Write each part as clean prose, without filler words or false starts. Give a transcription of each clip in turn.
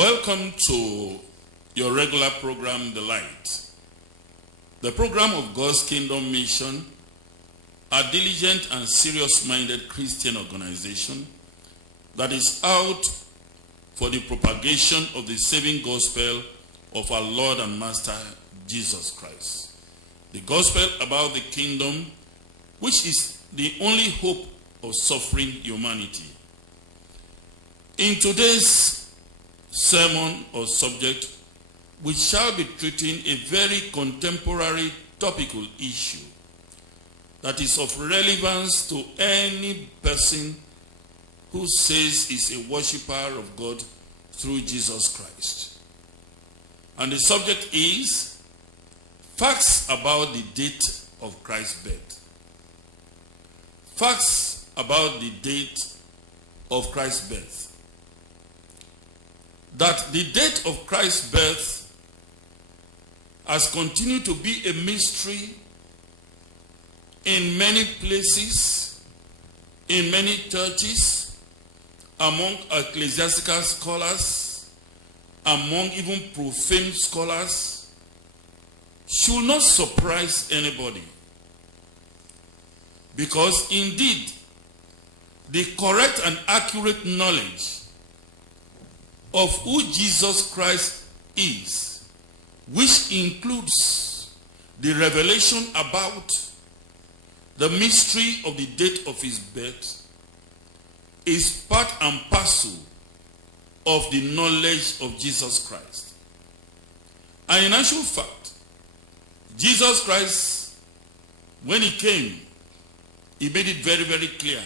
Welcome to your regular program, The Light. The program of God's Kingdom Mission, a diligent and serious-minded Christian organization that is out for the propagation of the saving gospel of our Lord and Master, Jesus Christ. The gospel about the kingdom, which is the only hope of suffering humanity. In today's sermon or subject, we shall be treating a very contemporary topical issue that is of relevance to any person who says he's a worshiper of God through Jesus Christ. And the subject is facts about the date of Christ's birth. Facts about the date of Christ's birth. That the date of Christ's birth has continued to be a mystery in many places, in many churches, among ecclesiastical scholars, among even profane scholars, should not surprise anybody. Because indeed, the correct and accurate knowledge of who Jesus Christ is, which includes the revelation about the mystery of the date of his birth, is part and parcel of the knowledge of Jesus Christ. And in actual fact, Jesus Christ, when he came, he made it very, very clear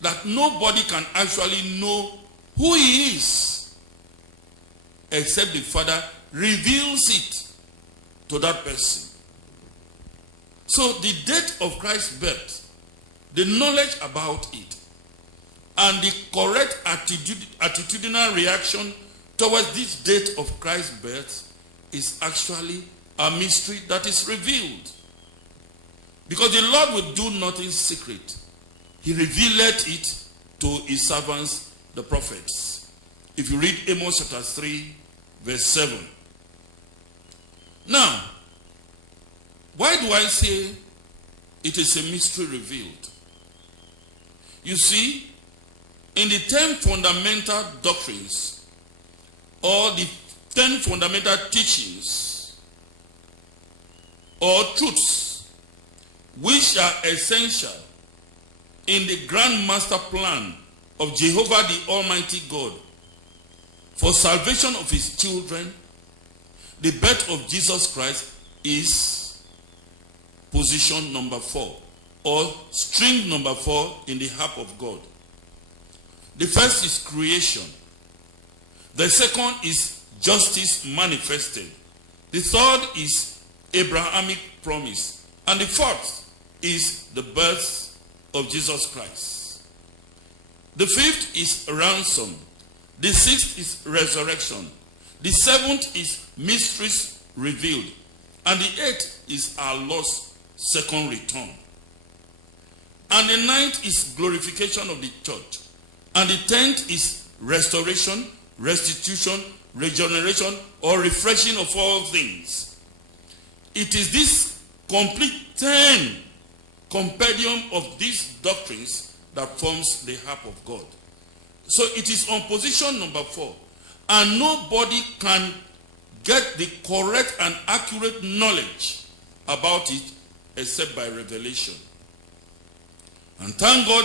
that nobody can actually know who he is except the Father reveals it to that person. So the date of Christ's birth, the knowledge about it, and the correct attitudinal reaction towards this date of Christ's birth is actually a mystery that is revealed. Because the Lord will do nothing secret. He revealed it to his servants, the prophets. If you read Amos chapter 3, verse 7. Now, why do I say it is a mystery revealed? You see, in the 10 fundamental doctrines, or the 10 fundamental teachings, or truths, which are essential in the grand master plan of Jehovah the Almighty God for salvation of his children, the birth of Jesus Christ is position number 4, or string number 4 in the harp of God. The first is creation. The second is justice manifested. The third is Abrahamic promise. And the fourth is the birth of Jesus Christ. The fifth is ransom. The sixth is resurrection. The seventh is mysteries revealed. And the eighth is our Lord's second return. And the ninth is glorification of the church. And the 10th is restoration, restitution, regeneration, or refreshing of all things. It is this complete 10 compendium of these doctrines that forms the harp of God. So it is on position number 4. And nobody can get the correct and accurate knowledge about it except by revelation. And thank God,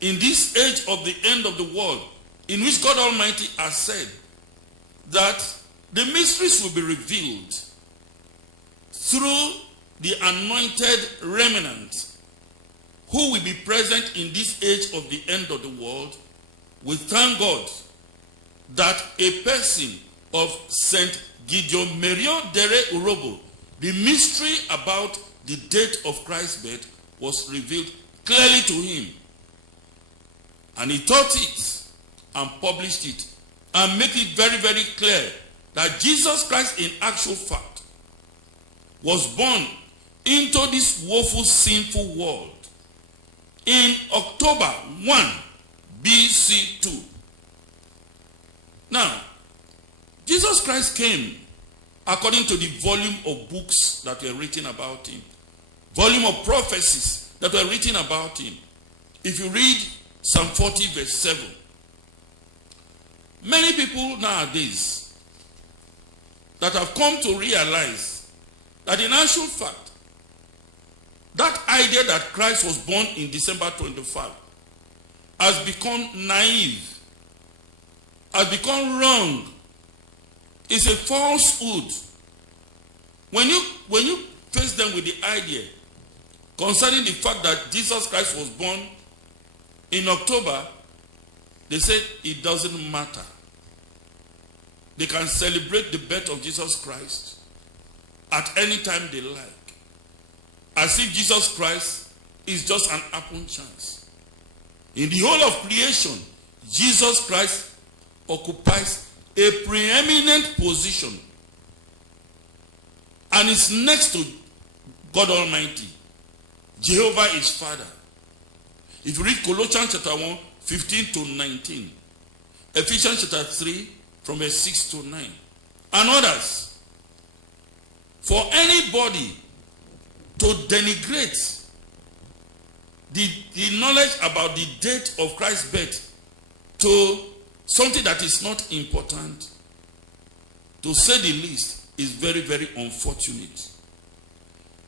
in this age of the end of the world, in which God Almighty has said that the mysteries will be revealed through the anointed remnant who will be present in this age of the end of the world, we thank God that a person of Saint Gideon Merio Dere Urobo, the mystery about the date of Christ's birth was revealed clearly to him. And he taught it and published it and made it very, very clear that Jesus Christ in actual fact was born into this woeful, sinful world in October 1 BC 2. Now, Jesus Christ came according to the volume of books that were written about him, volume of prophecies that were written about him. If you read Psalm 40 verse 7, many people nowadays that have come to realize that in actual fact, that idea that Christ was born in December 25 has become naive, has become wrong. It's a falsehood. When you face them with the idea concerning the fact that Jesus Christ was born in October, they said it doesn't matter. They can celebrate the birth of Jesus Christ at any time they like, as if Jesus Christ is just an happen chance. In the whole of creation, Jesus Christ occupies a preeminent position and is next to God Almighty. Jehovah is Father. If you read Colossians chapter 1, 15 to 19, Ephesians chapter 3, from verse 6 to 9, and others, for anybody to denigrate the knowledge about the date of Christ's birth to something that is not important, to say the least, is very, very unfortunate.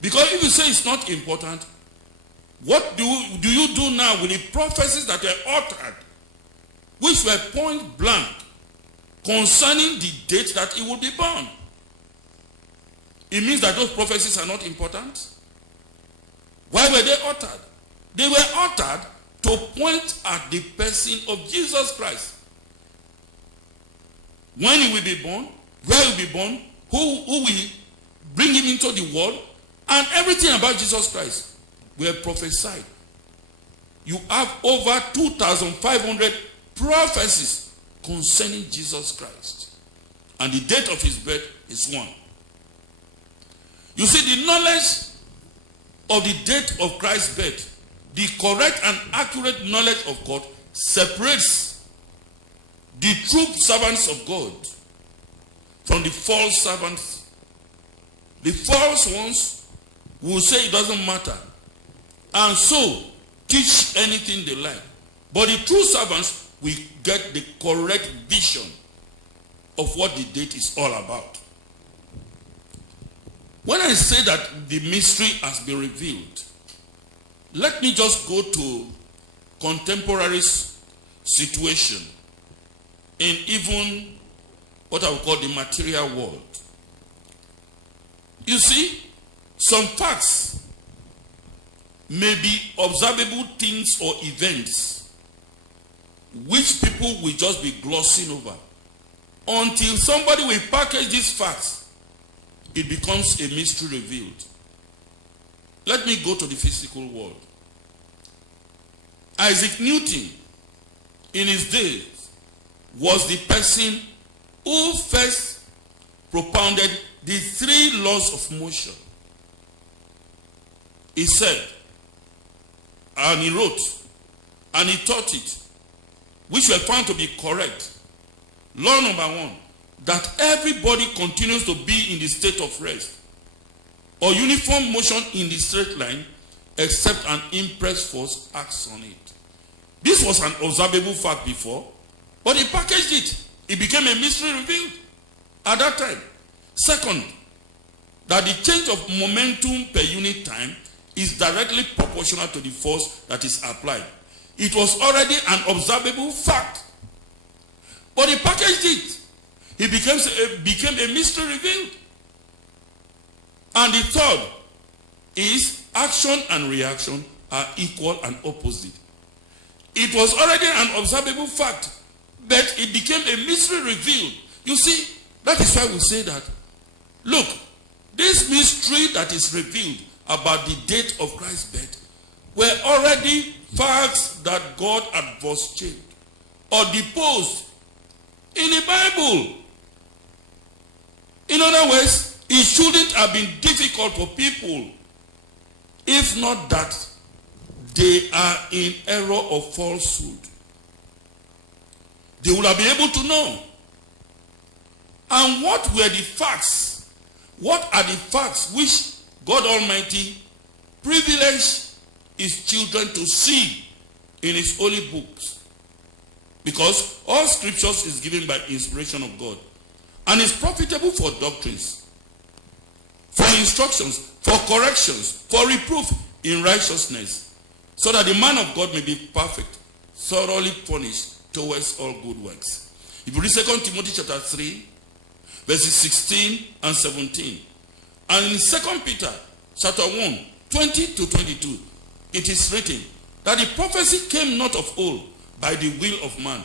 Because if you say it's not important, what do you do now with the prophecies that were uttered, which were point blank, concerning the date that he will be born? It means that those prophecies are not important. Why were they uttered? They were uttered to point at the person of Jesus Christ. When he will be born, where he will be born, who will bring him into the world, and everything about Jesus Christ were prophesied. You have over 2,500 prophecies concerning Jesus Christ. And the date of his birth is one. You see, the knowledge of the date of Christ's birth, the correct and accurate knowledge of God, separates the true servants of God from the false servants. The false ones will say it doesn't matter, and so teach anything they like. But the true servants will get the correct vision of what the date is all about. When I say that the mystery has been revealed, let me just go to contemporary situation in even what I would call the material world. You see, some facts may be observable things or events which people will just be glossing over. Until somebody will package these facts, it becomes a mystery revealed. Let me go to the physical world. Isaac Newton, in his days, was the person who first propounded the 3 laws of motion. He said, and he wrote, and he taught it, which were found to be correct. Law number 1, that everybody continues to be in the state of rest or uniform motion in the straight line except an impressed force acts on it. This was an observable fact before, but he packaged it. It became a mystery revealed at that time. Second, that the change of momentum per unit time is directly proportional to the force that is applied. It was already an observable fact, but he packaged it. It became a mystery revealed. And the third is action and reaction are equal and opposite. It was already an observable fact, but it became a mystery revealed. You see, that is why we say that, look, this mystery that is revealed about the date of Christ's birth were already facts that God had postulated or deposed in the Bible. In other words, it shouldn't have been difficult for people, if not that they are in error of falsehood. They would have been able to know. And what were the facts? What are the facts which God Almighty privileged his children to see in his holy books? Because all scriptures is given by inspiration of God and is profitable for doctrines, for instructions, for corrections, for reproof in righteousness, so that the man of God may be perfect, thoroughly furnished towards all good works. If you read 2 Timothy chapter 3, verses 16 and 17, and in 2 Peter chapter 1, 20 to 22, it is written that the prophecy came not of old by the will of man,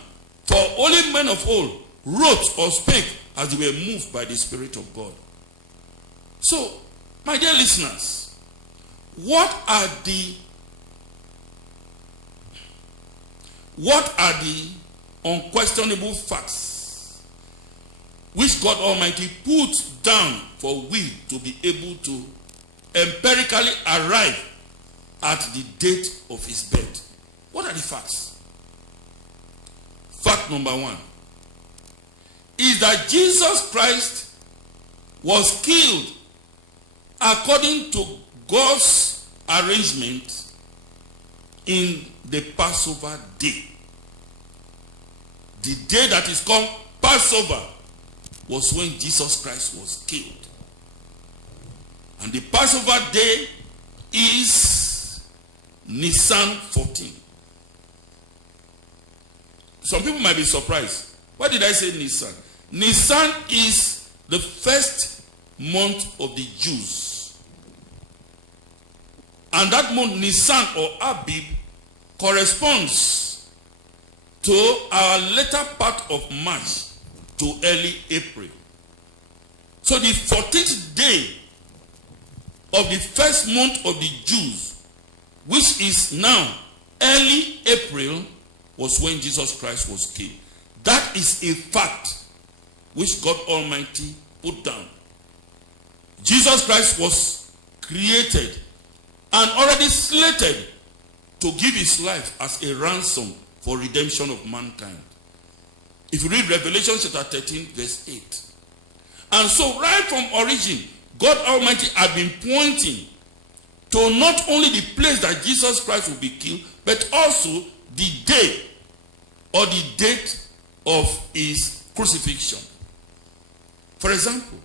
for only men of old wrote or spake as they were moved by the Spirit of God. So, my dear listeners, what are the unquestionable facts which God Almighty put down for we to be able to empirically arrive at the date of his birth? What are the facts? Fact number 1 is that Jesus Christ was killed according to God's arrangement in the Passover day. The day that is called Passover was when Jesus Christ was killed. And the Passover day is Nisan 14. Some people might be surprised. Why did I say Nisan? Nisan is the first month of the Jews. And that month, Nisan or Abib, corresponds to our later part of March to early April. So the 14th day of the first month of the Jews, which is now early April, was when Jesus Christ was killed. That is a fact which God Almighty put down. Jesus Christ was created and already slated to give his life as a ransom for redemption of mankind. If you read Revelation chapter 13, verse 8. And so right from origin, God Almighty had been pointing to not only the place that Jesus Christ will be killed, but also the day or the date of his crucifixion. For example,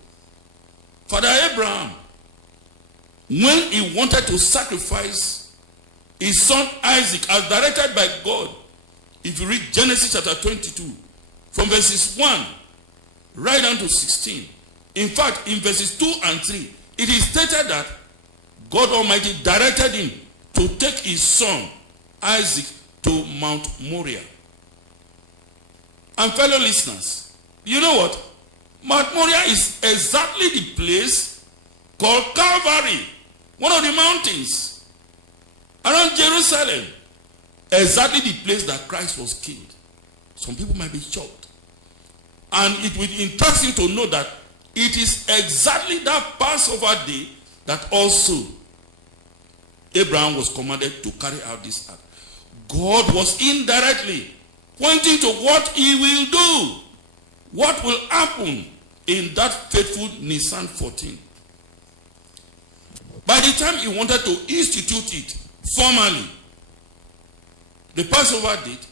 Father Abraham, when he wanted to sacrifice his son Isaac as directed by God, if you read Genesis chapter 22, from verses 1 right down to 16. In fact, in verses 2 and 3, it is stated that God Almighty directed him to take his son Isaac to Mount Moriah. And fellow listeners, you know what? Mount Moriah is exactly the place called Calvary, one of the mountains around Jerusalem. Exactly the place that Christ was killed. Some people might be shocked. And it will interest you to know that it is exactly that Passover day that also Abraham was commanded to carry out this act. God was indirectly pointing to what he will do, what will happen in that faithful Nisan 14. By the time he wanted to institute it formally, the Passover date,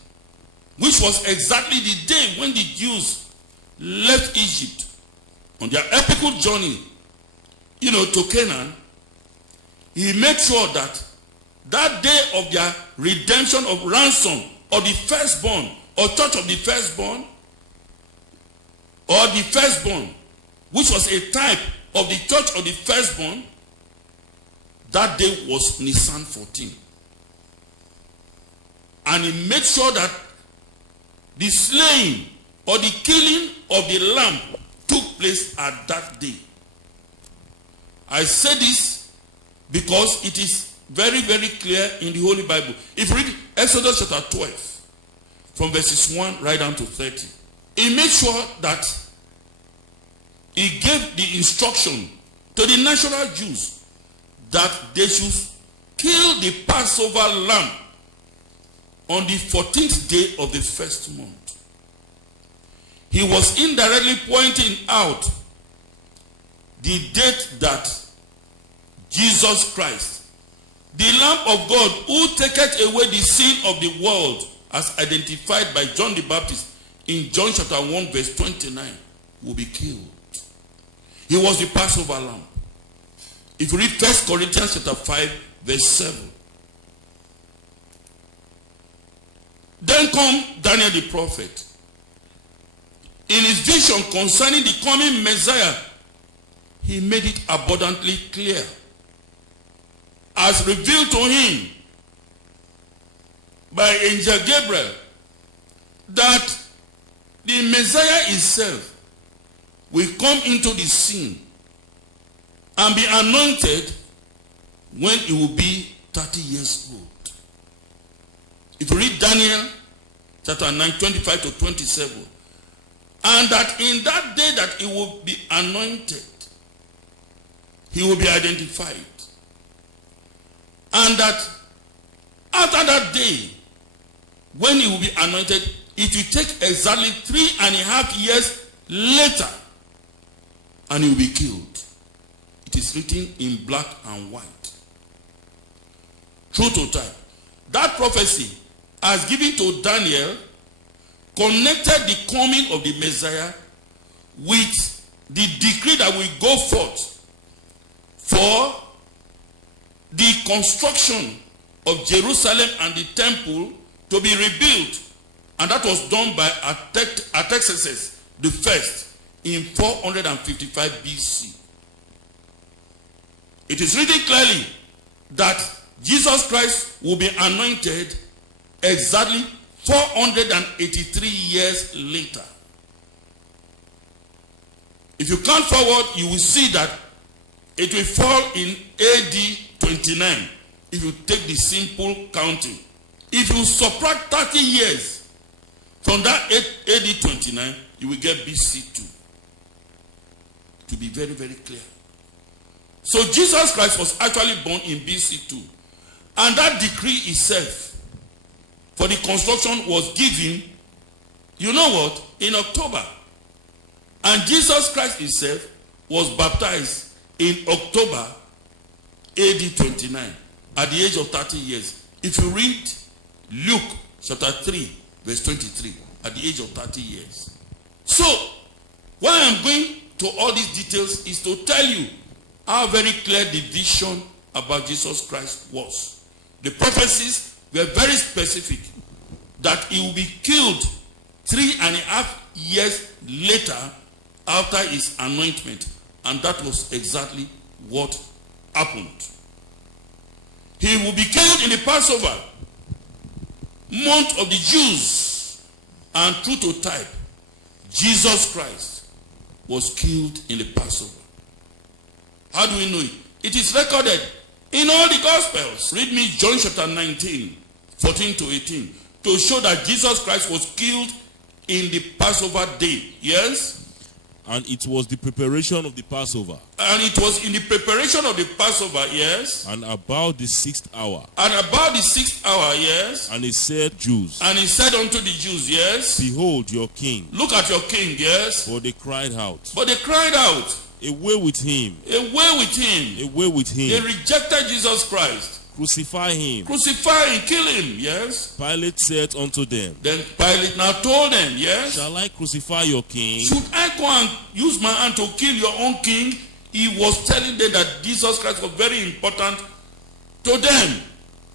which was exactly the day when the Jews left Egypt on their epical journey, to Canaan, he made sure that that day of their redemption of ransom of the firstborn, or church of the firstborn, or the firstborn, which was a type of the church of the firstborn, that day was Nisan 14. And he made sure that the slaying or the killing of the lamb took place at that day. I say this because it is very, very clear in the Holy Bible. If you read Exodus chapter 12, from verses 1 right down to 30, he made sure that he gave the instruction to the natural Jews that they should kill the Passover lamb on the 14th day of the first month. he was indirectly pointing out the date that Jesus Christ, the Lamb of God who taketh away the sin of the world, as identified by John the Baptist in John chapter 1 verse 29, will be killed. He was the Passover lamb. If you read 1 Corinthians chapter 5 verse 7. Then come Daniel the prophet. In his vision concerning the coming Messiah, he made it abundantly clear, as revealed to him by angel Gabriel, that the Messiah himself will come into the scene and be anointed when he will be 30 years old. If you read Daniel chapter 9, 25 to 27, and that in that day that he will be anointed, he will be identified. And that after that day, when he will be anointed, it will take exactly 3.5 years later, and he will be killed. It is written in black and white. True to type. That prophecy, as given to Daniel, connected the coming of the Messiah with the decree that will go forth for the construction of Jerusalem and the temple to be rebuilt. And that was done by Artaxerxes the first in 455 BC. It is written clearly that Jesus Christ will be anointed exactly 483 years later. If you count forward, you will see that it will fall in AD 29 if you take the simple counting. If you subtract 30 years from that AD 29, you will get BC 2. To be very, very clear. So Jesus Christ was actually born in BC 2. And that decree itself for the construction was given, you know what, in October. And Jesus Christ himself was baptized in October AD 29 at the age of 30 years. If you read Luke chapter 3 verse 23, at the age of 30 years. So, why I'm going to all these details is to tell you how very clear the vision about Jesus Christ was. The prophecies were very specific, that he will be killed 3.5 years later after his anointment. And that was exactly what happened. He will be killed in the Passover, month of the Jews. And true to type, Jesus Christ was killed in the Passover. How do we know it? It is recorded in all the Gospels. Read me John chapter 19, 14 to 18, to show that Jesus Christ was killed in the Passover day. Yes? And it was the preparation of the Passover. And it was in the preparation of the Passover, yes. And about the 6th hour. And about the 6th hour, yes. And he said, Jews. And he said unto the Jews, yes. Behold your king. Look at your king, yes. For they cried out. But they cried out. Away with him. Away with him. Away with him. They rejected Jesus Christ. Crucify him. Crucify him, kill him, yes. Pilate said unto them. Then Pilate now told them, yes. Shall I crucify your king? Should I go and use my hand to kill your own king? He was telling them that Jesus Christ was very important to them.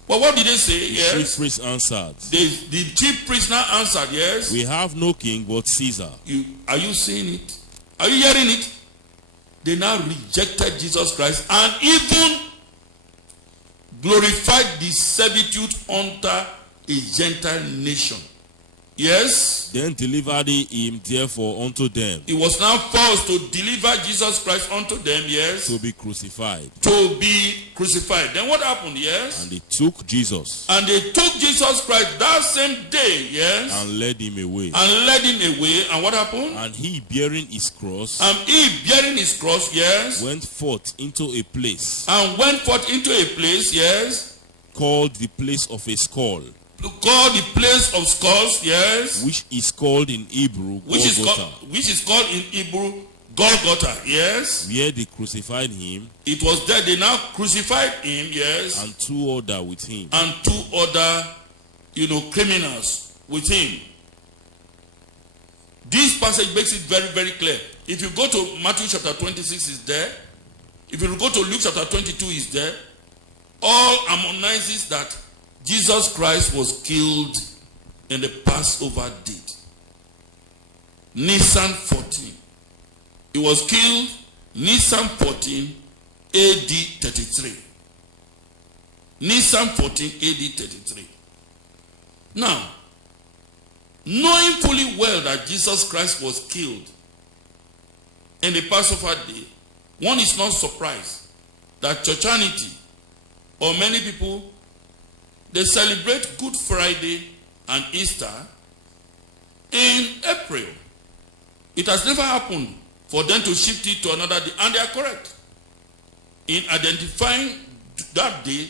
But what did they say? The yes. chief priest answered. The chief priest now answered, yes. We have no king but Caesar. Are you seeing it? Are you hearing it? They now rejected Jesus Christ and even glorified the servitude under a Gentile nation. Yes? Then delivered he him therefore unto them. It was now forced to deliver Jesus Christ unto them, yes? To be crucified. To be crucified. Then what happened, yes? And they took Jesus. And they took Jesus Christ that same day, yes? And led him away. And led him away. And what happened? And he bearing his cross. And he bearing his cross, yes? Went forth into a place. And went forth into a place, yes? Called the place of a skull. called the place of skulls, yes. which is called in Hebrew Which is Golgotha, called in Hebrew Golgotha, yes. where they crucified him It was there they now crucified him, yes. and 2 others with him. And 2 other, criminals with him. This passage makes it very, very clear. If you go to Matthew chapter 26, is there. If you go to Luke chapter 22, is there. All harmonizes that Jesus Christ was killed in the Passover date. Nisan 14. He was killed Nisan 14, AD 33. Nisan 14, AD 33. Now, knowing fully well that Jesus Christ was killed in the Passover day, one is not surprised that churchianity or many people, they celebrate Good Friday and Easter in April. It has never happened for them to shift it to another day, and they are correct in identifying that day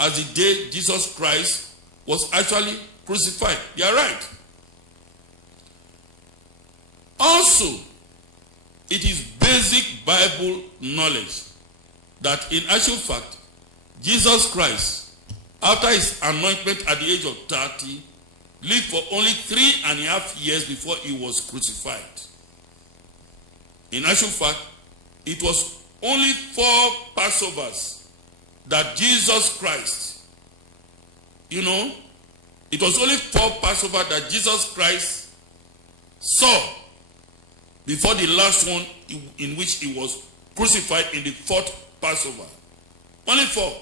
as the day Jesus Christ was actually crucified. They are right. Also, it is basic Bible knowledge that in actual fact, Jesus Christ, after his anointment at the age of 30, lived for only 3.5 years before he was crucified. In actual fact, it was only 4 Passovers that Jesus Christ, it was only 4 Passover that Jesus Christ saw before the last one in which he was crucified in the 4th Passover. Only 4.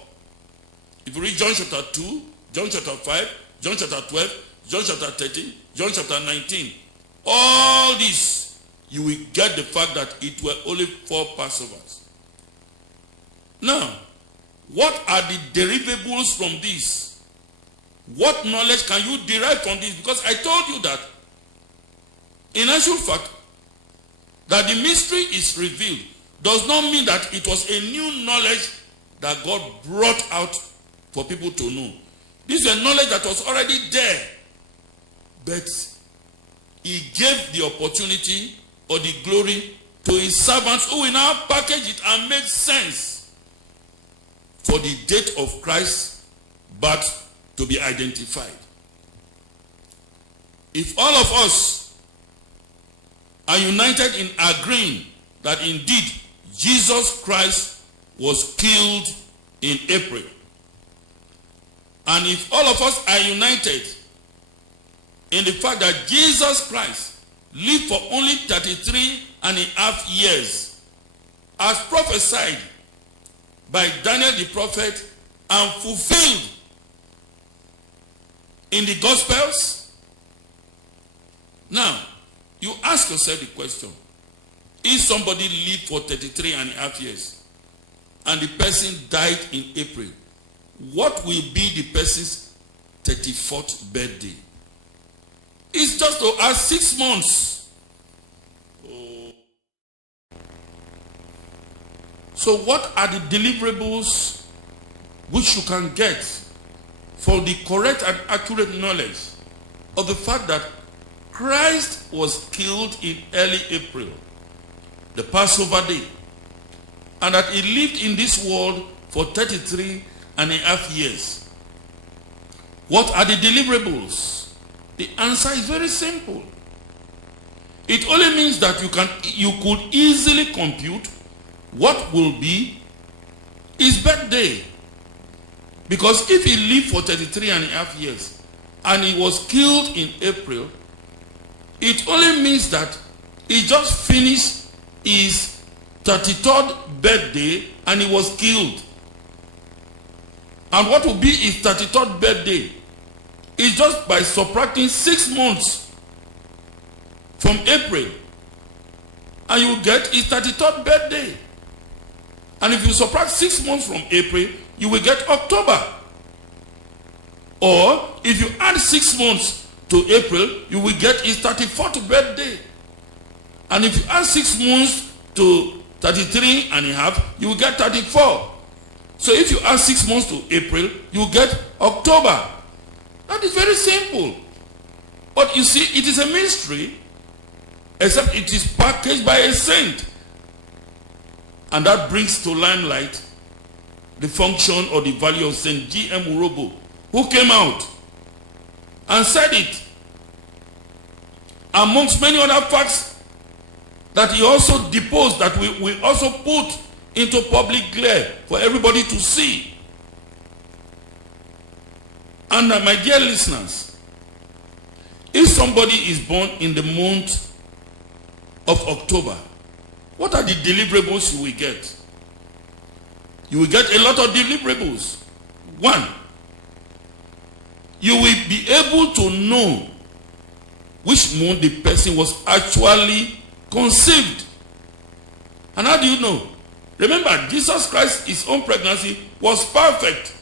If you read John chapter 2, John chapter 5, John chapter 12, John chapter 13, John chapter 19, all this, you will get the fact that it were only 4 Passovers. Now, what are the derivables from this? What knowledge can you derive from this? Because I told you that, in actual fact, that the mystery is revealed does not mean that it was a new knowledge that God brought out for people to know. This is a knowledge that was already there, but he gave the opportunity or the glory to his servants who will now package it and make sense for the date of Christ's birth to be identified. If all of us are united in agreeing that indeed Jesus Christ was killed in April, and if all of us are united in the fact that Jesus Christ lived for only 33.5 years, as prophesied by Daniel the prophet and fulfilled in the Gospels, now you ask yourself the question, if somebody lived for 33.5 years and the person died in April, what will be the person's 34th birthday? It's just to add 6 months. So what are the deliverables which you can get for the correct and accurate knowledge of the fact that Christ was killed in early April, the Passover day, and that he lived in this world for 33.5 years? What are the deliverables? The answer is very simple. It only means that you could easily compute what will be his birthday. Because if he lived for 33.5 years and he was killed in April, it only means that he just finished his 33rd birthday and he was killed. And what will be his 33rd birthday is just by subtracting 6 months from April, and you will get his 33rd birthday. And if you subtract 6 months from April, you will get October. Or if you add 6 months to April, you will get his 34th birthday. And if you add 6 months to 33.5, you will get 34. So if you add 6 months to April, you will get October. That is very simple. But you see, it is a mystery, except it is packaged by a saint. And that brings to limelight the function or the value of Saint G.M. Urobo, who came out and said it, amongst many other facts that he also deposed, that we also put into public glare for everybody to see. And my dear listeners, if somebody is born in the month of October, what are the deliverables you will get? You will get a lot of deliverables. One, you will be able to know which month the person was actually conceived. And how do you know? Remember, Jesus Christ, his own pregnancy was perfect.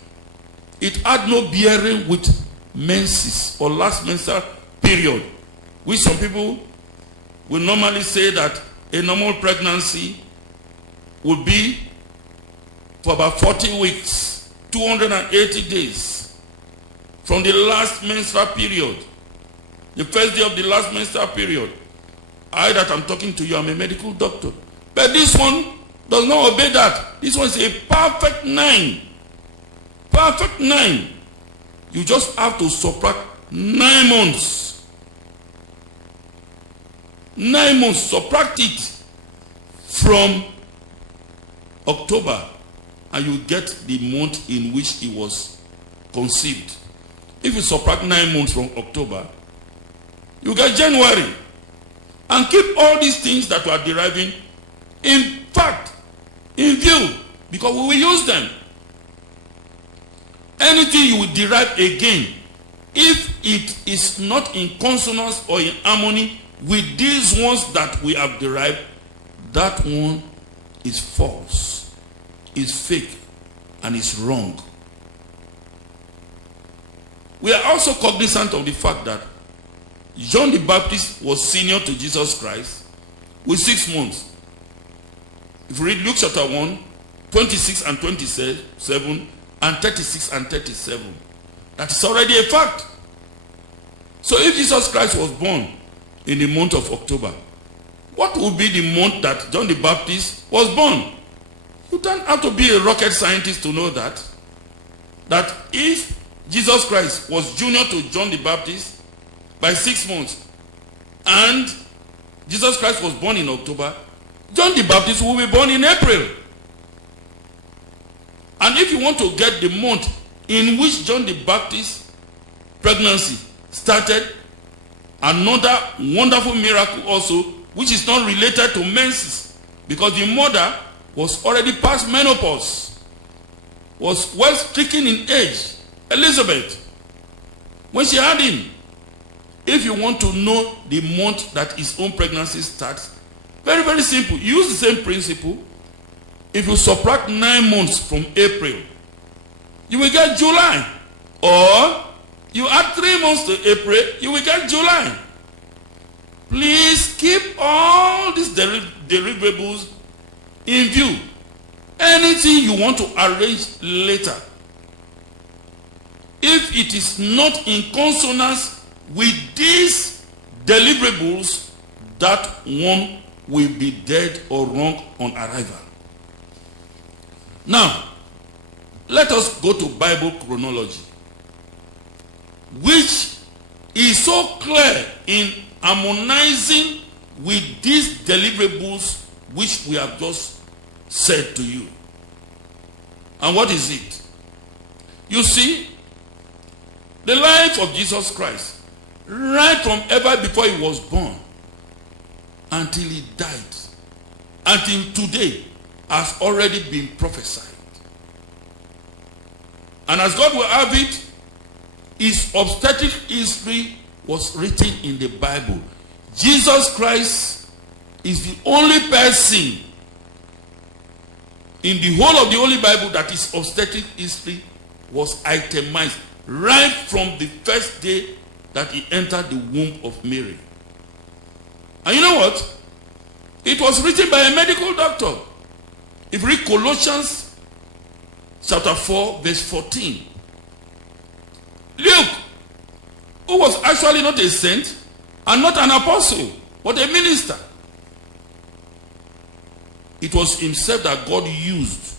It had no bearing with menses or last menstrual period, which some people will normally say that a normal pregnancy would be for about 40 weeks, 280 days from the last menstrual period, the first day of the last menstrual period. I that I'm talking to you, I'm a medical doctor. But this one does not obey that. This one is a perfect 9. Perfect 9. You just have to subtract 9 months. 9 months, subtract it from October, and you get the month in which he was conceived. If you subtract 9 months from October, you get January. And keep all these things that we are deriving in fact in view, because we will use them. Anything you will derive again, if it is not in consonance or in harmony with these ones that we have derived, that one is false, is fake, and is wrong. We are also cognizant of the fact that John the Baptist was senior to Jesus Christ with 6 months. If you read Luke chapter 1, 26 and 27, and 36 and 37, that is already a fact. So if Jesus Christ was born in the month of October, what would be the month that John the Baptist was born? You don't have to be a rocket scientist to know that. That if Jesus Christ was junior to John the Baptist by 6 months, and Jesus Christ was born in October, John the Baptist will be born in April. And if you want to get the month in which John the Baptist's pregnancy started, another wonderful miracle also, which is not related to menses, because the mother was already past menopause, was well stricken in age, Elizabeth, when she had him. If you want to know the month that his own pregnancy starts, very, very simple. Use the same principle. If you subtract 9 months from April, you will get July. Or you add 3 months to April, you will get July. Please keep all these deliverables in view. Anything you want to arrange later, if it is not in consonance with these deliverables, that one will be dead or wrong on arrival. Now, let us go to Bible chronology, which is so clear in harmonizing with these deliverables which we have just said to you. And what is it? You see, the life of Jesus Christ, right from ever before he was born until he died, until today, has already been prophesied. And as God will have it, his obstetric history was written in the Bible. Jesus Christ is the only person in the whole of the Holy Bible that his obstetric history was itemized right from the first day that he entered the womb of Mary. And you know what? It was written by a medical doctor. If you read Colossians chapter 4 verse 14, Luke who was actually not a saint and not an apostle, but a minister. It was himself that God used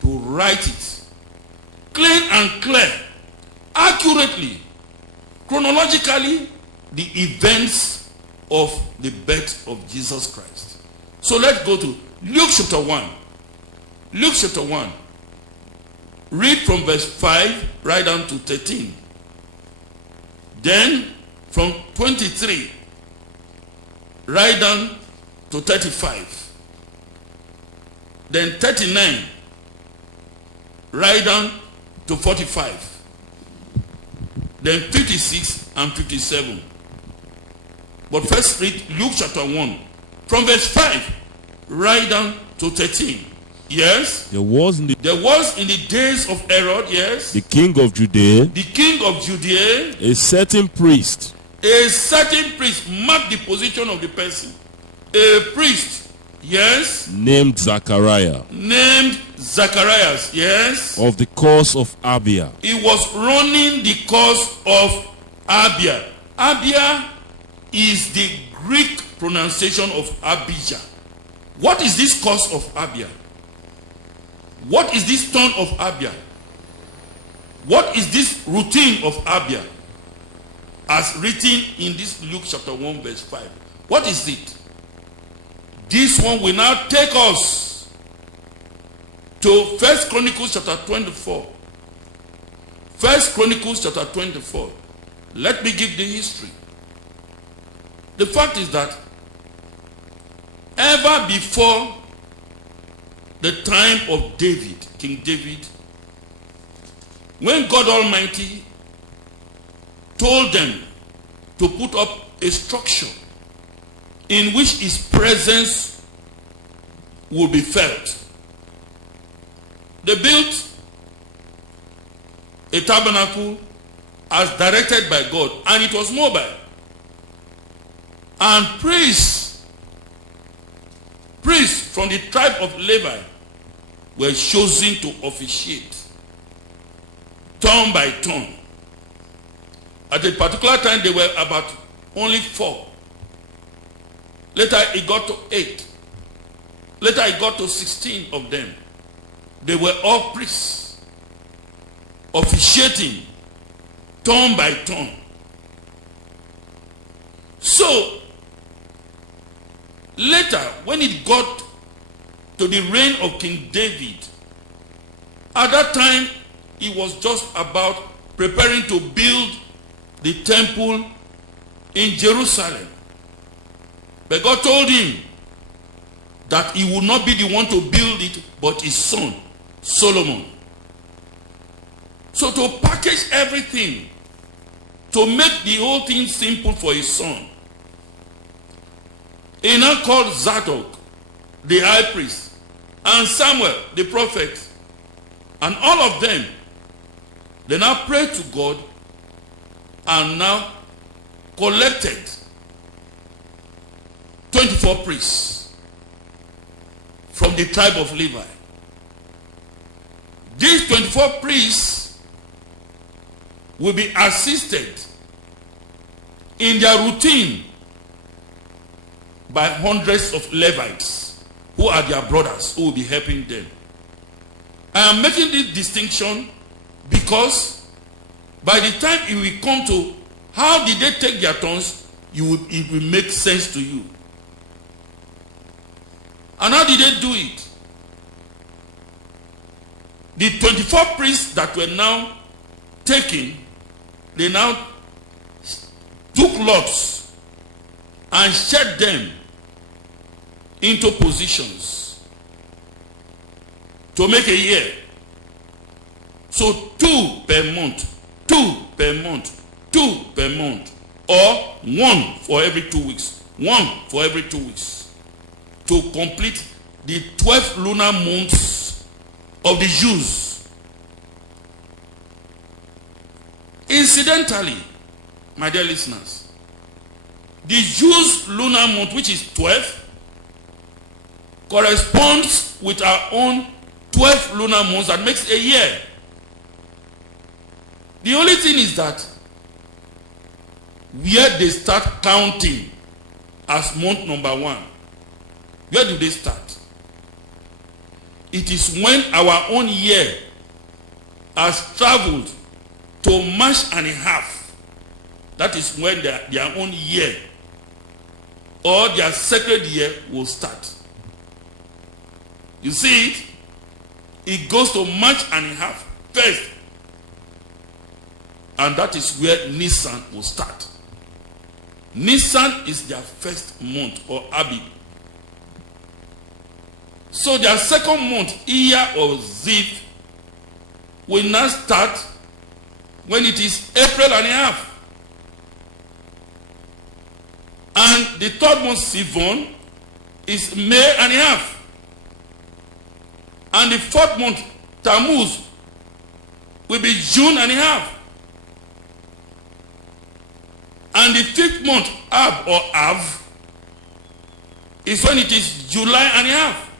to write it clean and clear, accurately, chronologically, the events of the birth of Jesus Christ. So let's go to Luke chapter 1. Luke chapter 1. Read from verse 5 right down to 13. Then from 23 right down to 35. Then 39 right down to 45. Then 56 and 57. But first read Luke chapter 1 from verse 5 right down to 13. Yes. There was in the days of Herod, yes, the king of Judea, a certain priest, mark the position of the person. A priest, yes, named Zacharias, yes, of the course of Abia. He was running the course of Abia. Abia is the Greek pronunciation of Abijah. What is this course of Abia? What is this town of Abia? What is this routine of Abia? As written in this Luke chapter 1 verse 5. What is it? This one will now take us to 1 Chronicles chapter 24. 1 Chronicles chapter 24. Let me give the history. The fact is that ever before the time of David, King David, when God Almighty told them to put up a structure in which his presence would be felt, they built a tabernacle as directed by God, and it was mobile. And priests from the tribe of Levi were chosen to officiate, turn by turn. At a particular time, they were about only 4. Later, it got to 8. Later, it got to 16 of them. They were all priests, officiating, turn by turn. So, later, when it got to the reign of King David, at that time, he was just about preparing to build the temple in Jerusalem. But God told him that he would not be the one to build it, but his son, Solomon. So to package everything, to make the whole thing simple for his son, he now called Zadok, the high priest, and Samuel, the prophet, and all of them. They now prayed to God and now collected 24 priests from the tribe of Levi. These 24 priests will be assisted in their routine by hundreds of Levites who are their brothers who will be helping them. I am making this distinction because by the time it will come to how did they take their turns, it will make sense to you. And how did they do it? The 24 priests that were now taken, they now took lots and set them into positions to make a year. So 2 per month, 2 per month, 2 per month, or 1 for every 2 weeks, 1 for every 2 weeks, to complete the 12 lunar months of the Jews. Incidentally, my dear listeners, the Jews' lunar month, which is 12, corresponds with our own 12 lunar months that makes a year. The only thing is that where they start counting as month number 1. Where do they start? It is when our own year has traveled to March and a half. That is when their own year or their sacred year will start. You see it? It goes to March and a half first. And that is where Nisan will start. Nisan is their first month, or Abib. So their second month, Iyar or Ziv, will now start when it is April and a half. And the third month, Sivan, is May and a half. And the fourth month, Tammuz, will be June and a half. And the fifth month, Ab or Av, is when it is July and a half.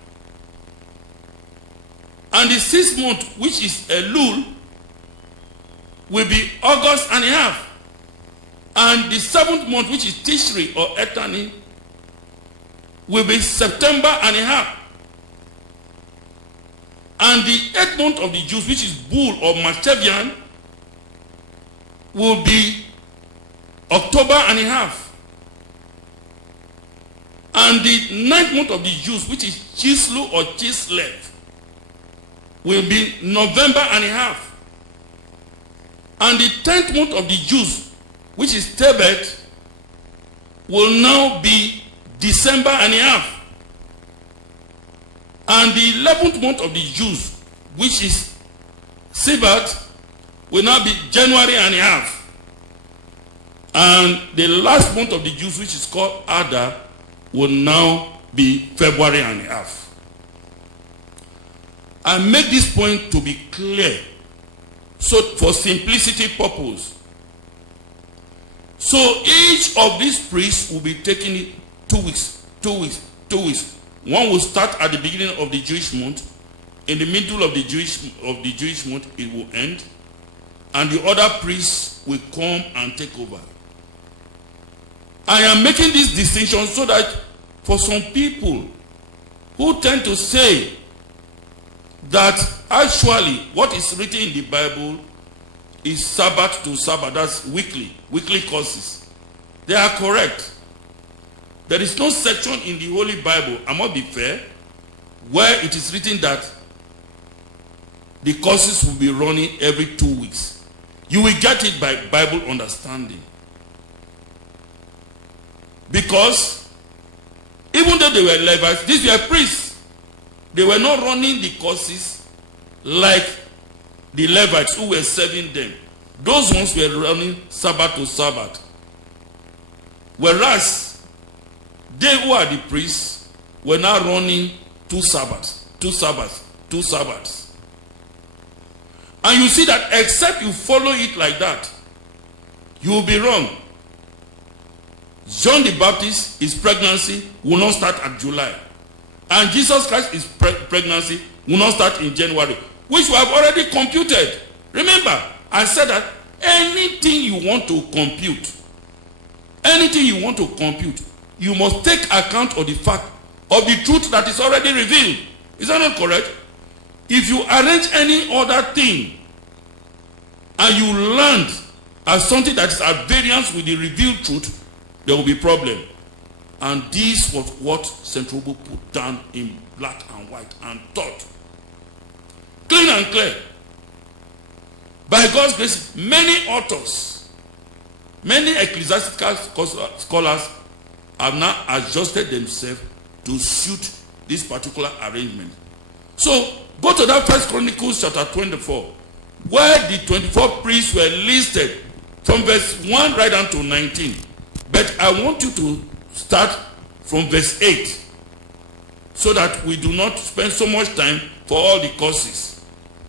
And the sixth month, which is Elul, will be August and a half. And the seventh month, which is Tishri or Etani, will be September and a half. And the eighth month of the Jews, which is Bul or Mashevian, will be October and a half. And the ninth month of the Jews, which is Chislu or Chislev, will be November and a half. And the 10th month of the Jews, which is Tebet, will now be December and a half. And the 11th month of the Jews, which is Sibat, will now be January and a half. And the last month of the Jews, which is called Adar, will now be February and a half. I make this point to be clear, so for simplicity purpose. So each of these priests will be taking 2 weeks, 2 weeks, 2 weeks. One will start at the beginning of the Jewish month. In the middle of the Jewish month, it will end. And the other priests will come and take over. I am making this distinction so that for some people who tend to say that actually what is written in the Bible is Sabbath to Sabbath, that's weekly courses, they are correct. There is no section in the Holy Bible, I must be fair, where it is written that the courses will be running every 2 weeks. You will get it by Bible understanding. Because even though they were Levites, these were priests. They were not running the courses like the Levites who were serving them. Those ones were running Sabbath to Sabbath. Whereas they who are the priests were now running 2 Sabbaths, 2 Sabbaths, 2 Sabbaths. And you see that except you follow it like that, you will be wrong. John the Baptist, his pregnancy will not start at July. And Jesus Christ, his pregnancy will not start in January, which we have already computed. Remember, I said that anything you want to compute, you must take account of the fact of the truth that is already revealed. Is that not correct? If you arrange any other thing and you land as something that is at variance with the revealed truth, there will be problem. And this was what St. Robo put down in black and white and taught. Clean and clear. By God's grace, many authors, many ecclesiastical scholars have now adjusted themselves to suit this particular arrangement. So, go to that 1 Chronicles chapter 24, where the 24 priests were listed from verse 1 right down to 19. But I want you to start from verse 8 so that we do not spend so much time for all the courses.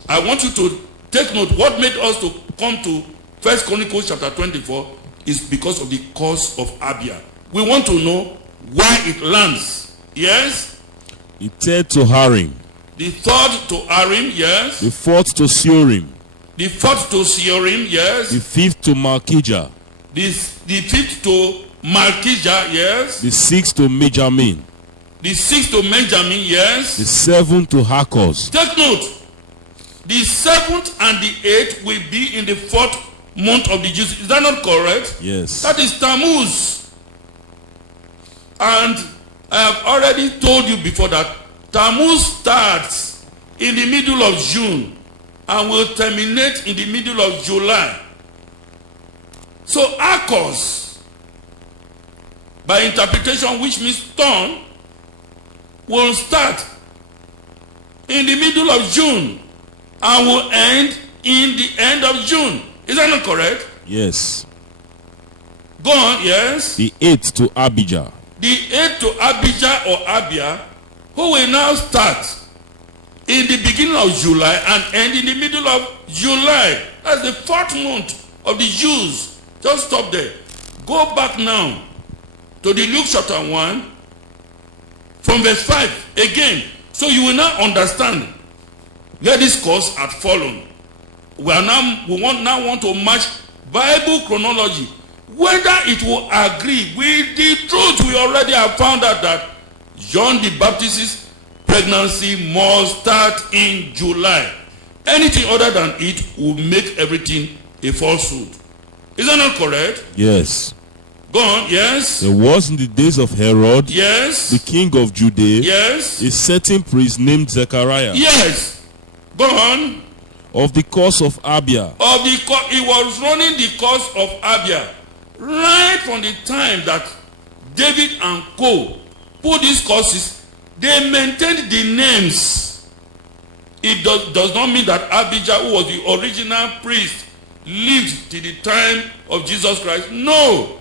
I want you to take note. What made us to come to 1 Chronicles chapter 24 is because of the course of Abia. We want to know where it lands. Yes? The third to Harim. The third to Harim, yes. The fourth to Seorim. The fourth to Seorim, yes. The fifth to Malkijah. The fifth to Malchijah, yes. The sixth to Benjamin. The sixth to Benjamin, yes. The seventh to Hakos. Take note. The seventh and the eighth will be in the fourth month of the Jews. Is that not correct? Yes. That is Tammuz. And I have already told you before that Tammuz starts in the middle of June and will terminate in the middle of July. So Hakos, by interpretation, which means turn, will start in the middle of June and will end in the end of June. Is that not correct? Yes. Go on, yes. The eighth to Abijah. The eighth to Abijah or Abia, who will now start in the beginning of July and end in the middle of July. That's the fourth month of the Jews. Just stop there. Go back now to the Luke chapter 1 from verse 5 again. So you will now understand where this course had fallen. We want to match Bible chronology. Whether it will agree with the truth we already have found out that John the Baptist's pregnancy must start in July. Anything other than it will make everything a falsehood. Is that not correct? Yes. Go on, yes. There was in the days of Herod, yes, the king of Judea, yes, a certain priest named Zechariah, yes. Go on. of the course of Abia, He was running the course of Abia right from the time that David and Co. put these courses. They maintained the names. It does not mean that Abijah, who was the original priest, lived till the time of Jesus Christ. No.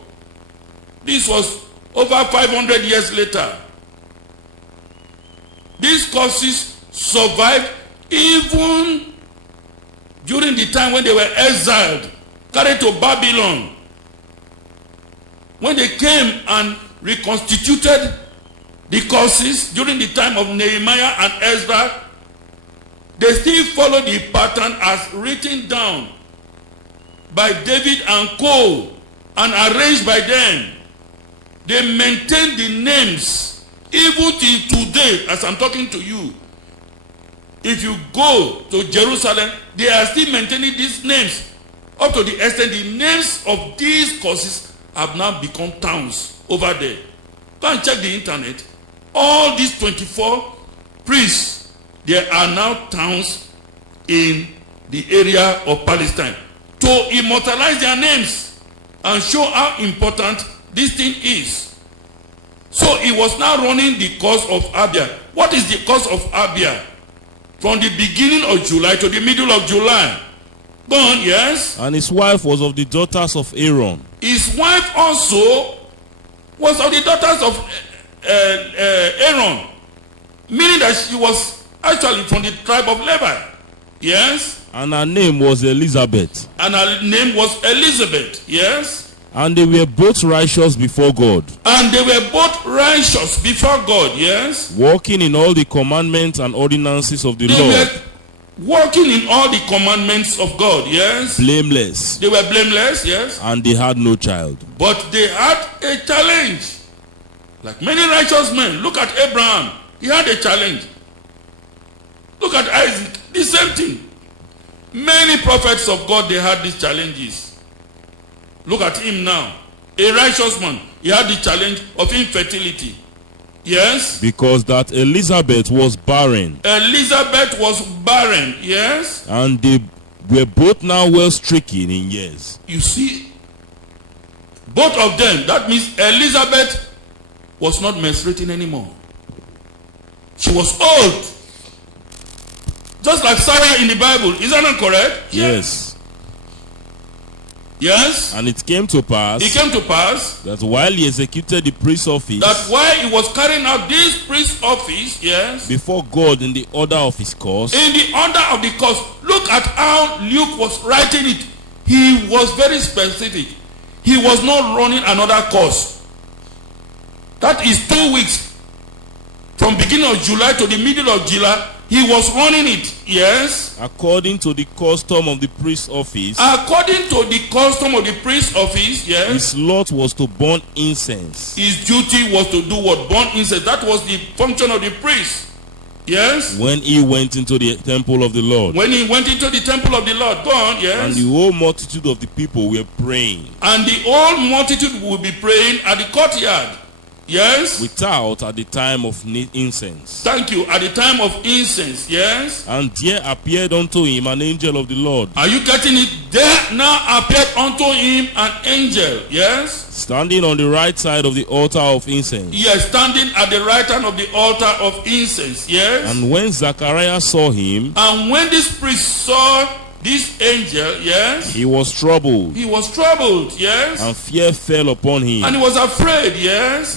This was over 500 years later. These courses survived even during the time when they were exiled, carried to Babylon. When they came and reconstituted the courses during the time of Nehemiah and Ezra, they still followed the pattern as written down by David and Co. and arranged by them. They maintain the names even till today as I'm talking to you. If you go to Jerusalem, they are still maintaining these names. Up to the extent the names of these courses have now become towns over there. Go and check the internet. All these 24 priests, there are now towns in the area of Palestine to immortalize their names and show how important this thing is. So he was now running the course of Abia. What is the course of Abia? From the beginning of July to the middle of July. Go on, yes? and his wife was of the daughters of Aaron. His wife also was of the daughters of Aaron. Meaning that she was actually from the tribe of Levi. Yes? And her name was Elizabeth. And her name was Elizabeth. Yes? And they were both righteous before God, And they were both righteous before God. Yes? walking in all the commandments and ordinances of the They Lord, were walking in all the commandments of God. Yes? blameless, They were blameless. Yes? and they had no child. But they had a challenge. Like many righteous men. Look at Abraham. He had a challenge. Look at Isaac. The same thing. Many prophets of God, they had these challenges. Look at him now. A righteous man. He had the challenge of infertility. Yes? Because that Elizabeth was barren, Elizabeth was barren. Yes? and they were both now well stricken in years. You see, both of them, that means Elizabeth was not menstruating anymore. She was old. Just like Sarah in the Bible. Is that not correct? Yes. Yes? And it came to pass It came to pass that while he executed the priest's office that while he was carrying out this priest's office, yes, before God in the order of his course, in the order of the course, look at how Luke was writing it. He was very specific. He was not running another course. That is 2 weeks. From beginning of July to the middle of July, he was running it. Yes. according to the custom of the priest's office, According to the custom of the priest's office, yes, his lot was to burn incense. his duty was to do what? Burn incense. That was the function of the priest. Yes. When he went into the temple of the Lord, When he went into the temple of the Lord, go on, yes. and the whole multitude of the people were praying And the whole multitude will be praying at the courtyard. Yes. without at the time of incense. Thank you. At the time of incense. Yes. And there appeared unto him an angel of the Lord, Are you getting it? There now appeared unto him an angel. Yes. standing on the right side of the altar of incense. Yes. Standing at the right hand of the altar of incense. Yes. And when Zacharias saw him, And when this priest saw this angel, yes, he was troubled, he was troubled. Yes. and fear fell upon And him. he was afraid. Yes.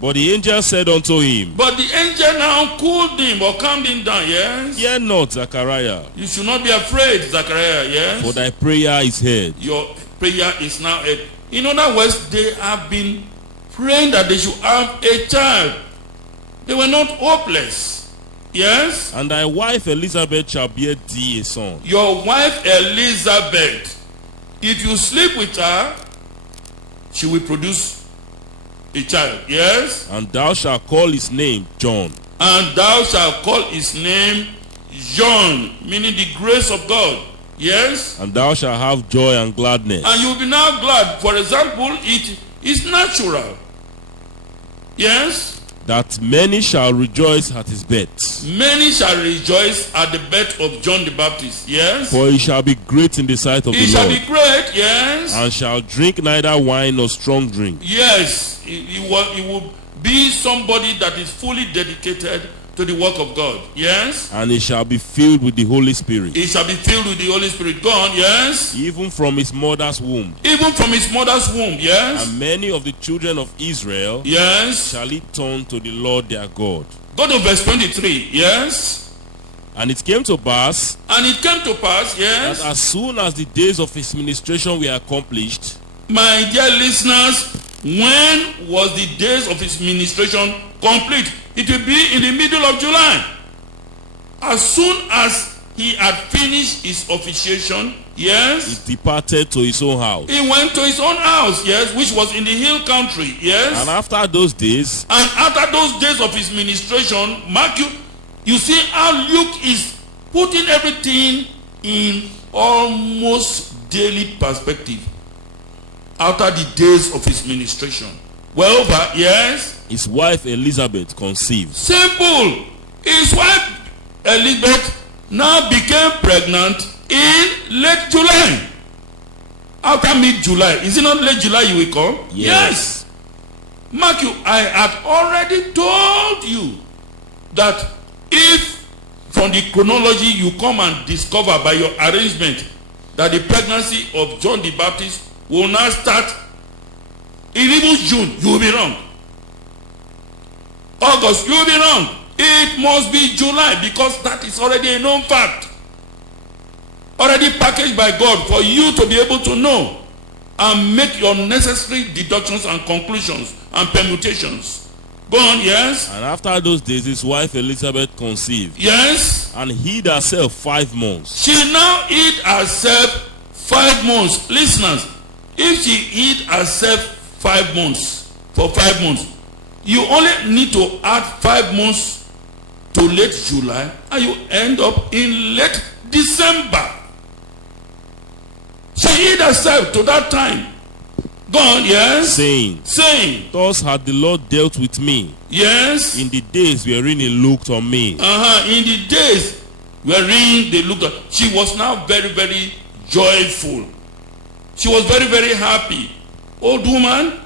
But the angel said unto him, But the angel now cooled him or calmed him down. Yes. Fear not, Zachariah, You should not be afraid, Zachariah. Yes. for thy prayer is heard. Your prayer is now heard. In other words, they have been praying that they should have a child. They were not hopeless. Yes. And thy wife Elizabeth shall bear thee a son, Your wife Elizabeth, if you sleep with her, she will produce a child. Yes. and thou shalt call his name John. And thou shalt call his name John, meaning the grace of God. Yes. And thou shalt have joy and gladness, And you will be now glad. For example, it is natural. Yes. that many shall rejoice at his birth. Many shall rejoice at the birth of John the Baptist. Yes. For he shall be great in the sight of He the shall Lord, be great. Yes. and shall drink neither wine nor strong drink, Yes. He will be somebody that is fully dedicated to the work of God. Yes. and he shall be filled with the Holy Spirit, He shall be filled with the Holy Spirit. Go on. Yes. even from his mother's womb. Even from his mother's womb. Yes. And many of the children of Israel Yes. shall he turn to the Lord their God. Go to verse 23. Yes. And it came to pass And it came to pass. that Yes. as soon as the days of his ministration were accomplished, My dear listeners, when was the days of his ministration complete? It will be in the middle of July. As soon as he had finished his officiation, yes, he departed to his own house. he went to his own house, yes, which was in the hill country, yes. And after those days, And after those days of his ministration, mark you see how Luke is putting everything in almost daily perspective. After the days of his ministration. Well, but yes, his wife Elizabeth conceived, simple. His wife Elizabeth now became pregnant in late July. After mid-July. Is it not late July you will come? Yes. Mark you, I had already told you that if from the chronology you come and discover by your arrangement that the pregnancy of John the Baptist will now start in even June, you will be wrong. August, you will be wrong. It must be July because that is already a known fact. Already packaged by God for you to be able to know and make your necessary deductions and conclusions and permutations. Go on, yes? and after those days his wife Elizabeth conceived, Yes? and hid herself 5 months. She now hid herself 5 months. Listeners, if she hid herself 5 months, for 5 months, you only need to add 5 months to late July and you end up in late December. She hid herself to that time. Go on, yes? Saying, Thus had the Lord dealt with me Yes? in the days wherein he looked on me. In the days wherein they looked at, she was now very, very joyful. She was very, very happy. Old woman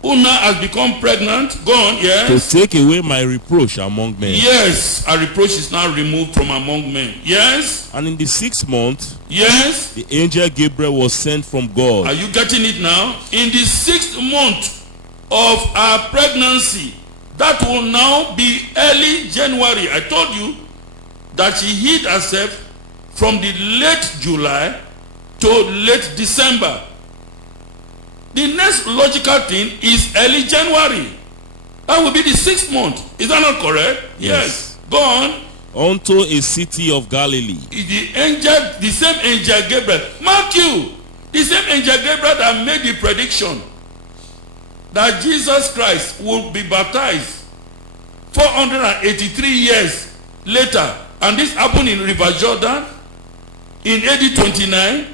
who now has become pregnant. Go on, yes? To take away my reproach among men. Yes, her reproach is now removed from among men. Yes? And in the 6th month, Yes? the angel Gabriel was sent from God. Are you getting it now? In the 6th month of her pregnancy, that will now be early January. I told you that she hid herself from the late July to late December. The next logical thing is early January. That will be the 6th month. Is that not correct? Yes. Go on. unto a city of Galilee. The same angel Gabriel. Mark you, the same angel Gabriel that made the prediction that Jesus Christ will be baptized 483 years later. And this happened in River Jordan in AD 29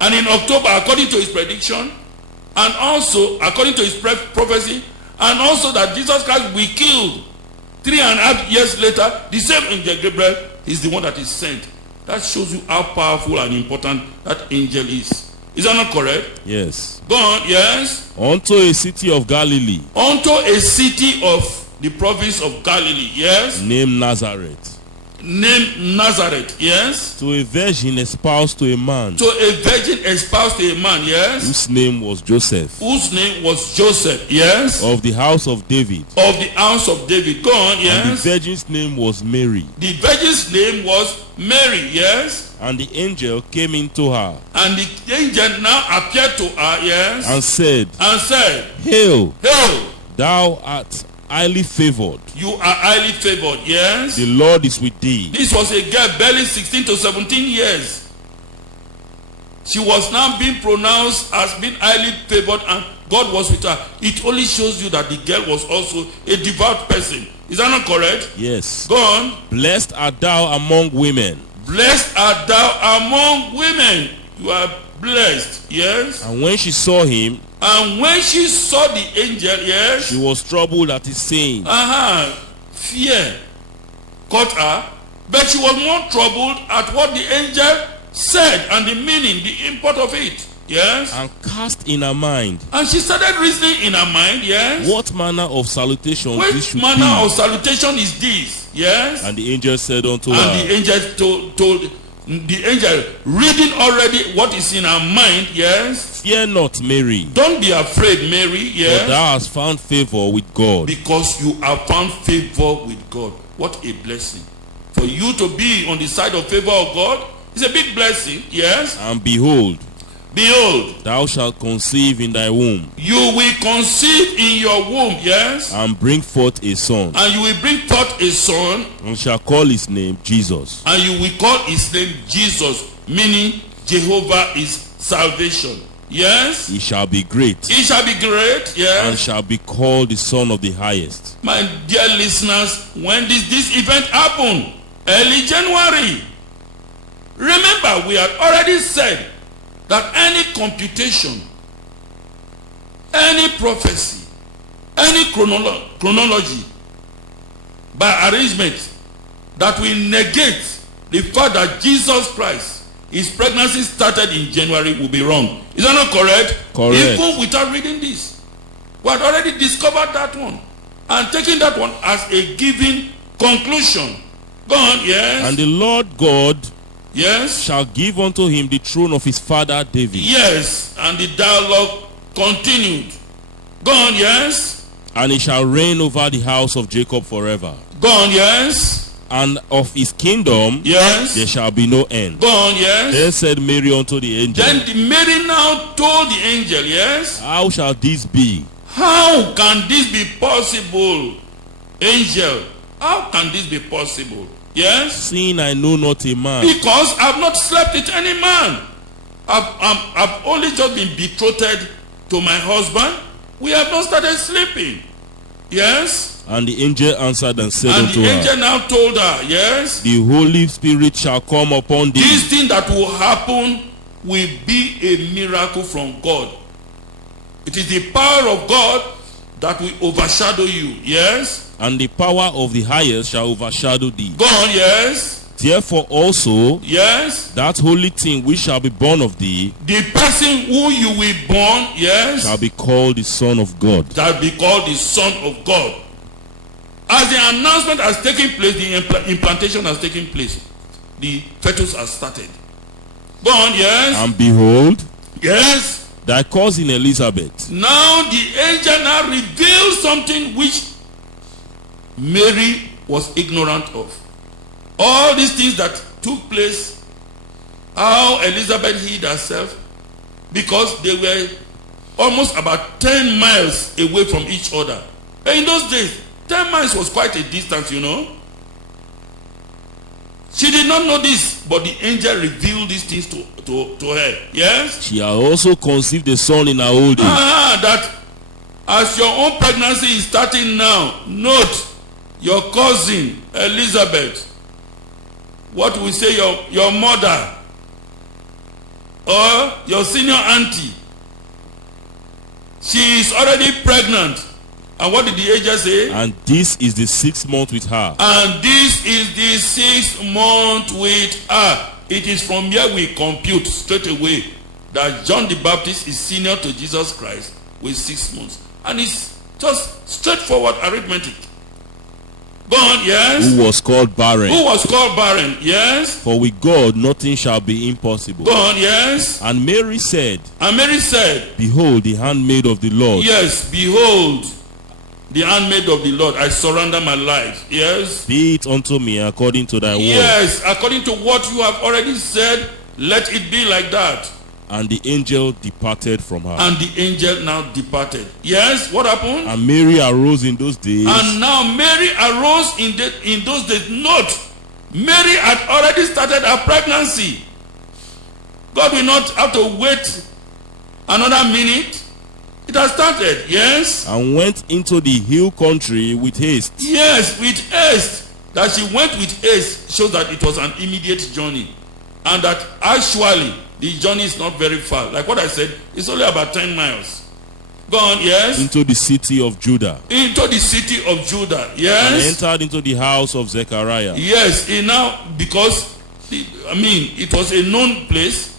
and in October according to his prediction, and also according to his prophecy, and also that Jesus Christ will be killed 3.5 years later. The same angel Gabriel is the one that is sent. That shows you how powerful and important that angel is. Is that not correct? Yes. Go on, yes. Unto a city of Galilee. Unto a city of the province of Galilee, yes. Named Nazareth. Named Nazareth, yes. To a virgin espoused to a man. To a virgin espoused to a man, yes. Whose name was Joseph. Whose name was Joseph, yes. Of the house of David. Of the house of David. Go on, yes. And the virgin's name was Mary. The virgin's name was Mary, yes. And the angel came into her. And the angel now appeared to her, yes. And said, Hail, Hail, thou art highly favored. You are highly favored, yes. The Lord is with thee. This was a girl barely 16 to 17 years. She was now being pronounced as being highly favored, and God was with her. It only shows you that the girl was also a devout person. Is that not correct? Yes. Go on. Blessed art thou among women. Blessed art thou among women. You are blessed, yes. And when she saw him, and when she saw the angel, yes, she was troubled at his saying. Fear caught her, but she was more troubled at what the angel said and the meaning, the import of it, yes. And cast in her mind. And she started reasoning in her mind, yes. What manner of salutation this should be? Which manner of salutation is this, yes. And the angel said unto her. And the angel told the angel, reading already what is in her mind, yes. Fear not, Mary. Don't be afraid, Mary, yes. For thou hast found favor with God. Because you have found favor with God. What a blessing. For you to be on the side of favor of God is a big blessing, yes. And behold, thou shalt conceive in thy womb. You will conceive in your womb, yes. And bring forth a son. And you will bring forth a son. And shall call his name Jesus. And you will call his name Jesus, meaning Jehovah is salvation. Yes. He shall be great. He shall be great, yes. And shall be called the Son of the Highest. My dear listeners, when this event happened, early January, remember we had already said that any computation, any prophecy, any chronology by arrangement that will negate the fact that Jesus Christ, his pregnancy started in January, will be wrong. Is that not correct? Correct. Even without reading this, we had already discovered that one and taking that one as a given conclusion. Go on, yes. And the Lord God, yes, shall give unto him the throne of his father David. Yes, and the dialogue continued. Go on, yes. And he shall reign over the house of Jacob forever. Go on, yes. And of his kingdom, yes, there shall be no end. Go on, yes. Then said Mary unto the angel. Then Mary now told the angel, yes. How shall this be? How can this be possible, angel? How can this be possible? Yes. Seeing I know not a man. Because I've not slept with any man. I've only just been betrothed to my husband. We have not started sleeping. Yes. And the angel answered and said and unto the her. angel now told her, yes. The Holy Spirit shall come upon thee. This thing that will happen will be a miracle from God. It is the power of God that will overshadow you. Yes. And the power of the highest shall overshadow thee. Go on, yes. Therefore also, yes, that holy thing which shall be born of thee, the person who you will born, yes, shall be called the Son of God. Shall be called the Son of God. As the announcement has taken place, the implantation has taken place. The fetus has started. Go on, yes. And behold, yes, thy cousin Elizabeth. Now the angel now revealed something which Mary was ignorant of. All these things that took place, how Elizabeth hid herself, because they were almost about 10 miles away from each other. And in those days, 10 miles was quite a distance, you know. She did not know this, but the angel revealed these things to her. Yes? She had also conceived a son in her old age. That as your own pregnancy is starting now, note your cousin Elizabeth, what we say, your mother or your senior auntie, she is already pregnant. And what did the angel say? And this is the 6th month with her. And this is the 6th month with her. It is from here we compute straight away that John the Baptist is senior to Jesus Christ with 6 months. And it's just straightforward arithmetic. Go on, yes? Who was called barren. Who was called barren, yes? For with God nothing shall be impossible. Go on, yes? And Mary said, Behold, the handmaid of the Lord. Yes, behold, the handmaid of the Lord. I surrender my life. Yes? Be it unto me according to thy word. Yes, according to what you have already said, let it be like that. And the angel departed from her. And the angel now departed. Yes, what happened? And Mary arose in those days. And now Mary arose in those days. Note, Mary had already started her pregnancy. God will not have to wait another minute. It has started, yes? And went into the hill country with haste. Yes, with haste. That she went with haste shows that it was an immediate journey. And that actually the journey is not very far. Like what I said, it's only about 10 miles. Go on, yes? Into the city of Judah. Into the city of Judah, yes? And entered into the house of Zechariah. Yes, because it was a known place.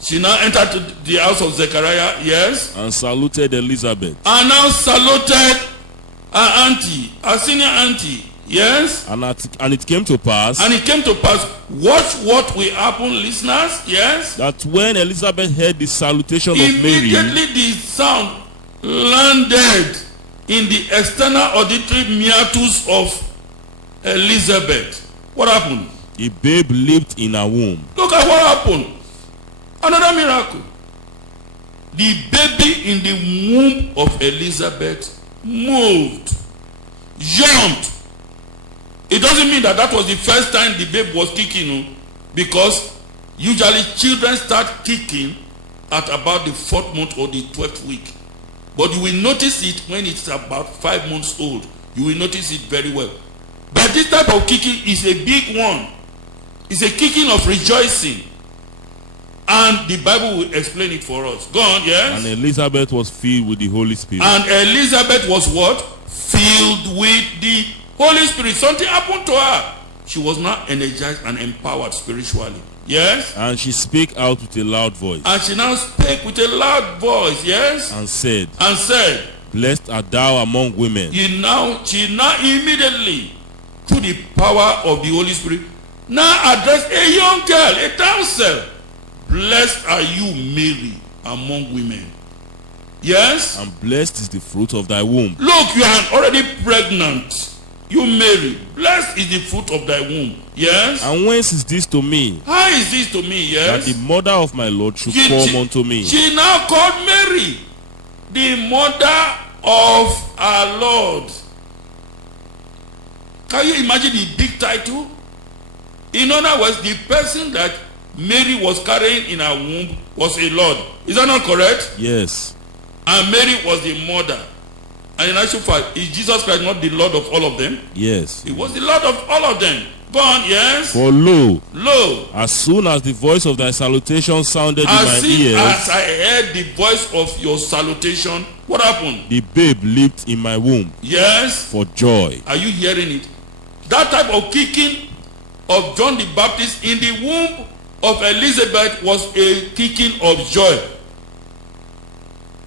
She now entered to the house of Zechariah, yes? And saluted Elizabeth. And now saluted her auntie, her senior auntie, yes? And it came to pass. And it came to pass. Watch what will happen, listeners, yes? That when Elizabeth heard the salutation of Mary, immediately the sound landed in the external auditory meatus of Elizabeth. What happened? The babe leaped in her womb. Look at what happened. Another miracle. The baby in the womb of Elizabeth moved, jumped. It doesn't mean that was the first time the babe was kicking, because usually children start kicking at about the 4th month or the 12th week. But you will notice it when it's about 5 months old. You will notice it very well. But this type of kicking is a big one. It's a kicking of rejoicing. And the Bible will explain it for us. Go on, yes? And Elizabeth was filled with the Holy Spirit. And Elizabeth was what? Filled with the Holy Spirit. Something happened to her. She was now energized and empowered spiritually. Yes? And she spake out with a loud voice. And she now spake with a loud voice. Yes? And said, Blessed art thou among women. She now immediately, through the power of the Holy Spirit, now addressed a young girl, a damsel. Blessed are you, Mary, among women. Yes? And blessed is the fruit of thy womb. Look, you are already pregnant. You, Mary. Blessed is the fruit of thy womb. Yes? And whence is this to me? How is this to me? Yes? That the mother of my Lord should come unto me. She now called Mary the mother of our Lord. Can you imagine the big title? In other words, the person that Mary was carrying in her womb was a Lord. Is that not correct? Yes. And Mary was the mother. And in actual fact, is Jesus Christ not the Lord of all of them? Yes. He was the Lord of all of them. Go on, yes? For lo, as soon as the voice of thy salutation sounded in my ears, as I heard the voice of your salutation, what happened? The babe leaped in my womb. Yes. For joy. Are you hearing it? That type of kicking of John the Baptist in the womb of Elizabeth was a kicking of joy.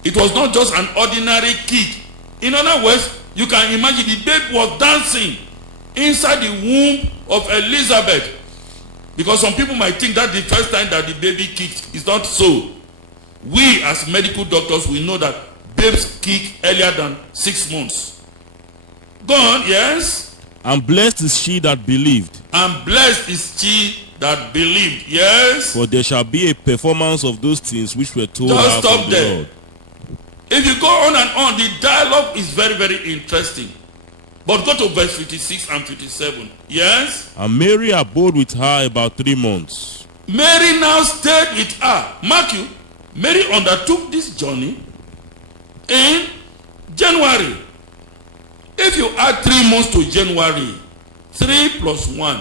It was not just an ordinary kick. In other words, you can imagine the babe was dancing inside the womb of Elizabeth. Because some people might think that the first time that the baby kicked is not so. We as medical doctors, we know that babes kick earlier than 6 months. Go on, yes? And blessed is she that believed. And blessed is she that believed, yes? For there shall be a performance of those things which were told her from stop the there. Lord. If you go on and on, the dialogue is very, very interesting. But go to verse 56 and 57. Yes? And Mary abode with her about 3 months. Mary now stayed with her. Mark you, Mary undertook this journey in January. If you add 3 months to January, 3 plus 1,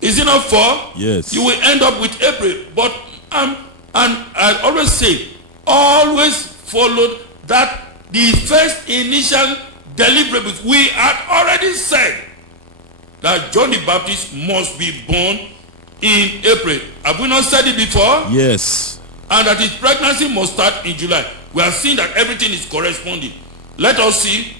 is it not 4? Yes. You will end up with April. But and I always say, always followed that the first initial deliberations. We had already said that John the Baptist must be born in April. Have we not said it before? Yes. And that his pregnancy must start in July. We are seeing that everything is corresponding. Let us see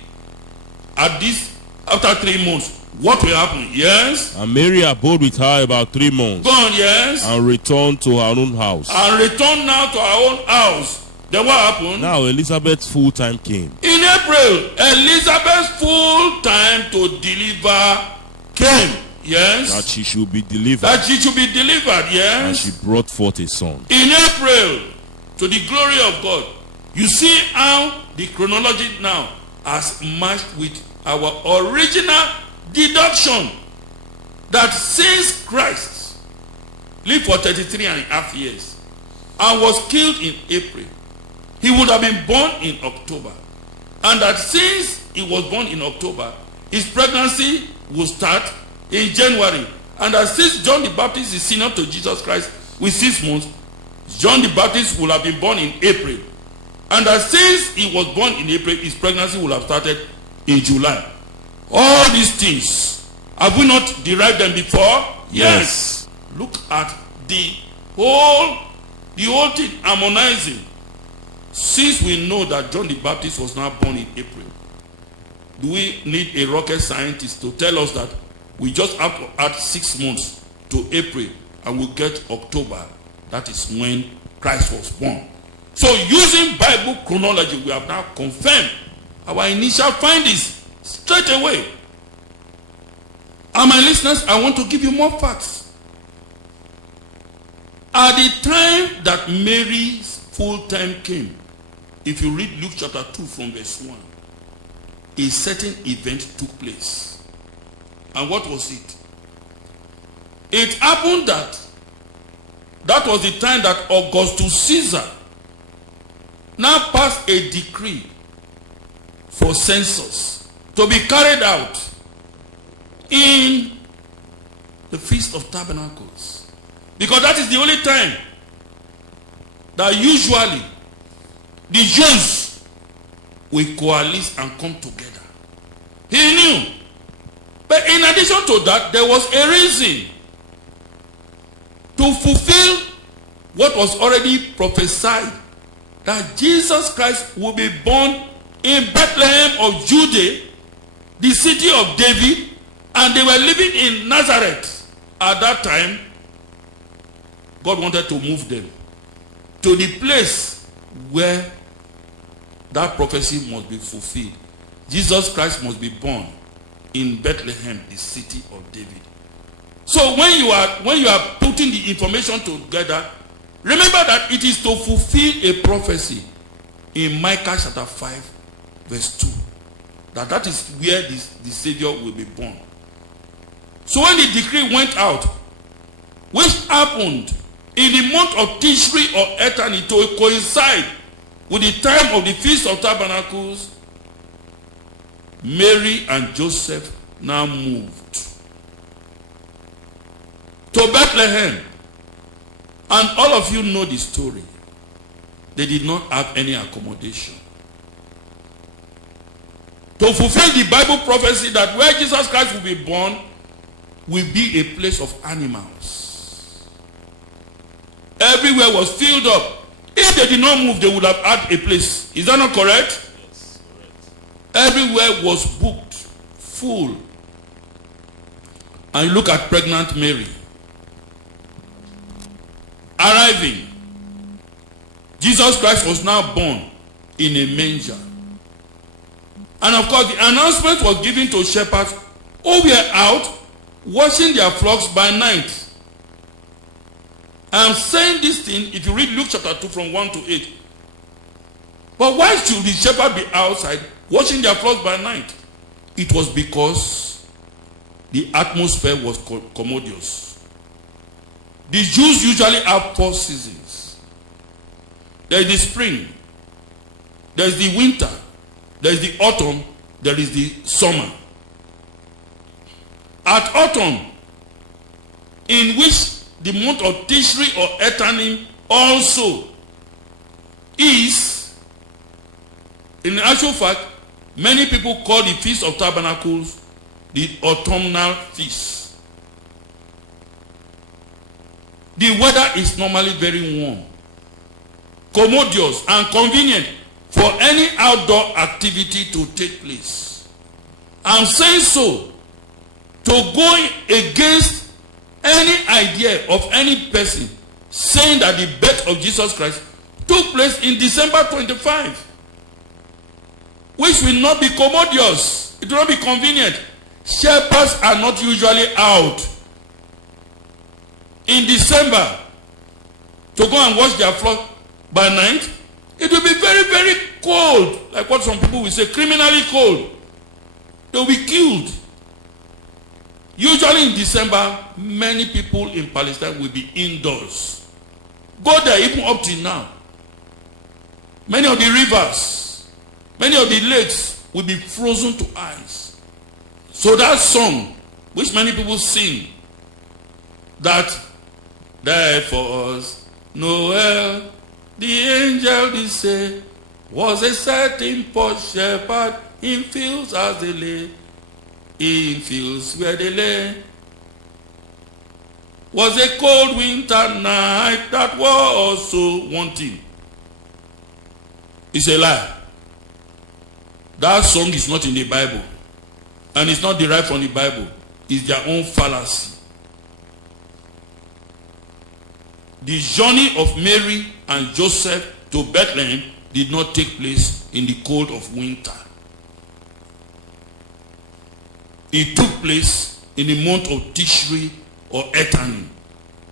at this, after 3 months, what will happen. Yes? And Mary abode with her about 3 months. Go on, yes? And returned to her own house. And returned now to our own house. Then what happened? Now Elizabeth's full time came. In April, Elizabeth's full time to deliver came. Yes? That she should be delivered. That she should be delivered. Yes? And she brought forth a son. In April, to the glory of God. You see how the chronology now has matched with our original deduction that since Christ lived for 33.5 years and was killed in April, he would have been born in October. And that since he was born in October, his pregnancy will start in January. And that since John the Baptist is senior to Jesus Christ with 6 months, John the Baptist will have been born in April. And that since he was born in April, his pregnancy will have started in July. All these things, have we not derived them before? Yes. Look at the whole thing harmonizing. Since we know that John the Baptist was not born in April, do we need a rocket scientist to tell us that we just have to add 6 months to April and we'll get October? That is when Christ was born. So using Bible chronology, we have now confirmed our initial findings straight away. And my listeners, I want to give you more facts. At the time that Mary's full time came, if you read Luke chapter 2 from verse 1, a certain event took place. And what was it? It happened that was the time that Augustus Caesar now passed a decree for census to be carried out in the Feast of Tabernacles. Because that is the only time that usually the Jews will coalesce and come together. He knew. But in addition to that, there was a reason to fulfill what was already prophesied, that Jesus Christ will be born in Bethlehem of Judea, the city of David, and they were living in Nazareth. At that time, God wanted to move them to the place where that prophecy must be fulfilled. Jesus Christ must be born in Bethlehem, the city of David. So when you are putting the information together, remember that it is to fulfill a prophecy in Micah chapter 5 verse 2. That is where the Savior will be born. So when the decree went out, which happened in the month of Tishri or Etani to coincide with the time of the Feast of Tabernacles, Mary and Joseph now moved to Bethlehem. And all of you know the story. They did not have any accommodation. To fulfill the Bible prophecy that where Jesus Christ will be born will be a place of animals. Everywhere was filled up. If they did not move, they would have had a place. Is that not correct? Yes, correct. Everywhere was booked, full. And look at pregnant Mary. Arriving, Jesus Christ was now born in a manger. And of course, the announcement was given to shepherds who were out watching their flocks by night. I am saying this thing if you read Luke chapter 2 from 1 to 8. But why should the shepherd be outside watching their flocks by night? It was because the atmosphere was commodious. The Jews usually have 4 seasons. There is the spring, there is the winter, there is the autumn, there is the summer. At autumn, in which the month of Tishri or Etanim also is, in actual fact, many people call the Feast of Tabernacles the autumnal feast. The weather is normally very warm, commodious, and convenient for any outdoor activity to take place. I'm saying so to go against any idea of any person saying that the birth of Jesus Christ took place in December 25, which will not be commodious. It will not be convenient. Shepherds are not usually out in December to go and watch their flock by night. It will be very, very cold, like what some people will say, criminally cold. They will be killed. Usually in December, many people in Palestine will be indoors. Go there even up till now. Many of the rivers, many of the lakes will be frozen to ice. So that song, which many people sing, that there for us, Noel, the angel did say, was a certain poor shepherd in fields as they lay. In fields where they lay was a cold winter night that was so wanting. It's a lie. That song is not in the Bible, and it's not derived from the Bible. It's their own fallacy. The journey of Mary and Joseph to Bethlehem did not take place in the cold of winter. It took place in the month of Tishri or Etanim,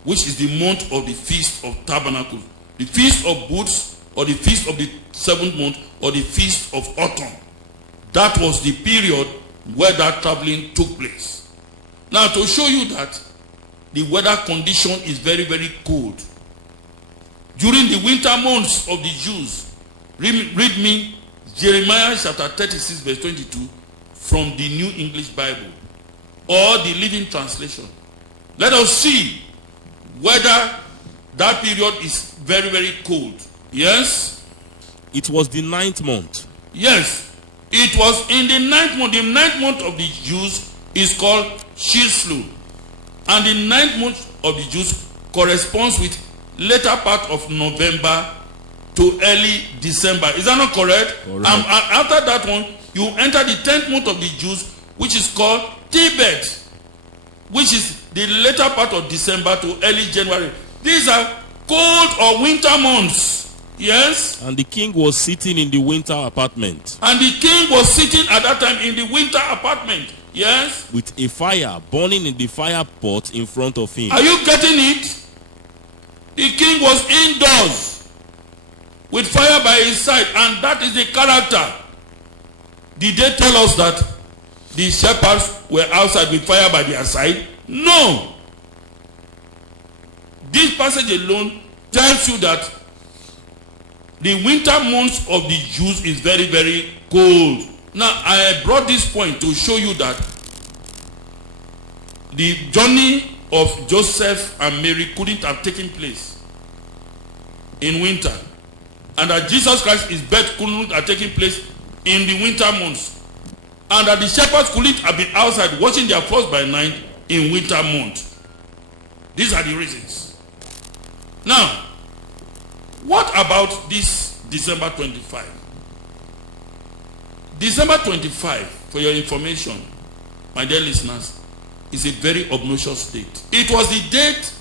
which is the month of the Feast of Tabernacles, the Feast of Booths, or the Feast of the 7th month, or the Feast of Autumn. That was the period where that traveling took place. Now, to show you that the weather condition is very, very cold, during the winter months of the Jews, read me Jeremiah chapter 36 verse 22 from the New English Bible or the Living Translation. Let us see whether that period is very, very cold. Yes? It was the 9th month. Yes. It was in the 9th month. The 9th month of the Jews is called Chislev. And the 9th month of the Jews corresponds with later part of November to early December. Is that not correct? Correct. And after that one, you enter the 10th month of the Jews, which is called Tebet, which is the later part of December to early January. These are cold or winter months. Yes? And the king was sitting in the winter apartment. And the king was sitting at that time in the winter apartment. Yes? With a fire burning in the fire pot in front of him. Are you getting it? The king was indoors with fire by his side, and that is the character. Did they tell us that the shepherds were outside with fire by their side? No. This passage alone tells you that the winter months of the Jews is very, very cold. Now, I brought this point to show you that the journey of Joseph and Mary couldn't have taken place in winter, and that Jesus Christ's birth couldn't have taken place in the winter months, and that the shepherds couldn't have been outside watching their flocks by night in winter months. These are the reasons. Now, what about this December 25? December 25, for your information, my dear listeners, is a very obnoxious date. It was the date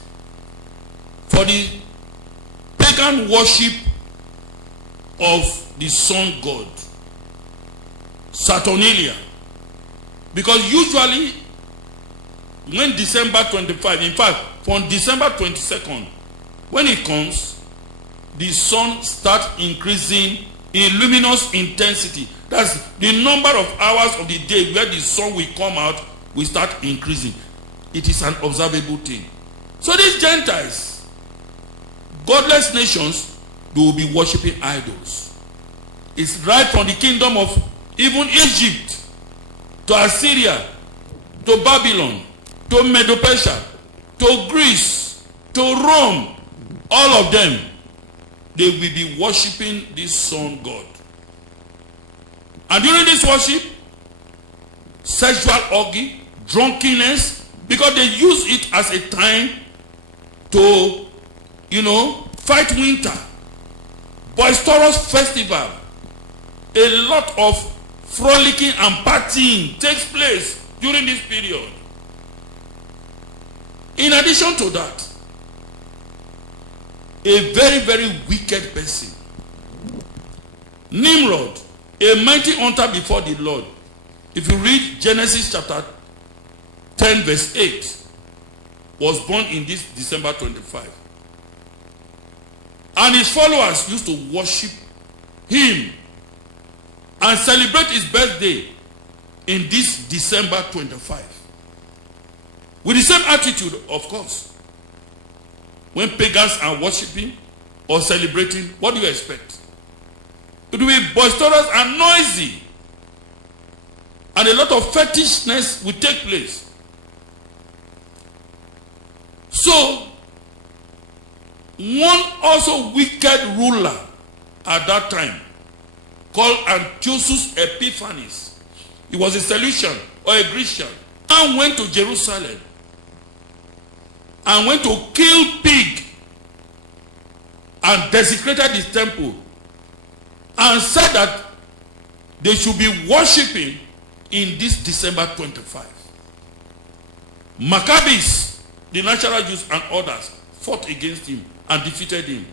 for the pagan worship of the sun god, Saturnalia. Because usually, when December 25, in fact, from December 22nd, when it comes, the sun starts increasing in luminous intensity, That's the number of hours of the day where the sun will come out will start increasing. It is an observable thing. So these Gentiles, godless nations, they will be worshiping idols. It's right from the kingdom of even Egypt to Assyria to Babylon to Medo-Persia to Greece to Rome. All of them, they will be worshiping this sun god. And during this worship, sexual orgy, drunkenness, because they use it as a time to, fight winter. Boisterous festival. A lot of frolicking and partying takes place during this period. In addition to that, a very, very wicked person, Nimrod, a mighty hunter before the Lord. If you read Genesis chapter 10 verse 8, was born in this December 25. And his followers used to worship him and celebrate his birthday in this December 25. With the same attitude, of course. When pagans are worshiping or celebrating, what do you expect? It will be boisterous and noisy. And a lot of fetishness will take place. So, one also wicked ruler at that time, called Antiochus Epiphanes, he was a Seleucian or a Grecian, and went to Jerusalem and went to kill pig and desecrated his temple and said that they should be worshiping in this December 25. Maccabees, the natural Jews and others, fought against him and defeated him.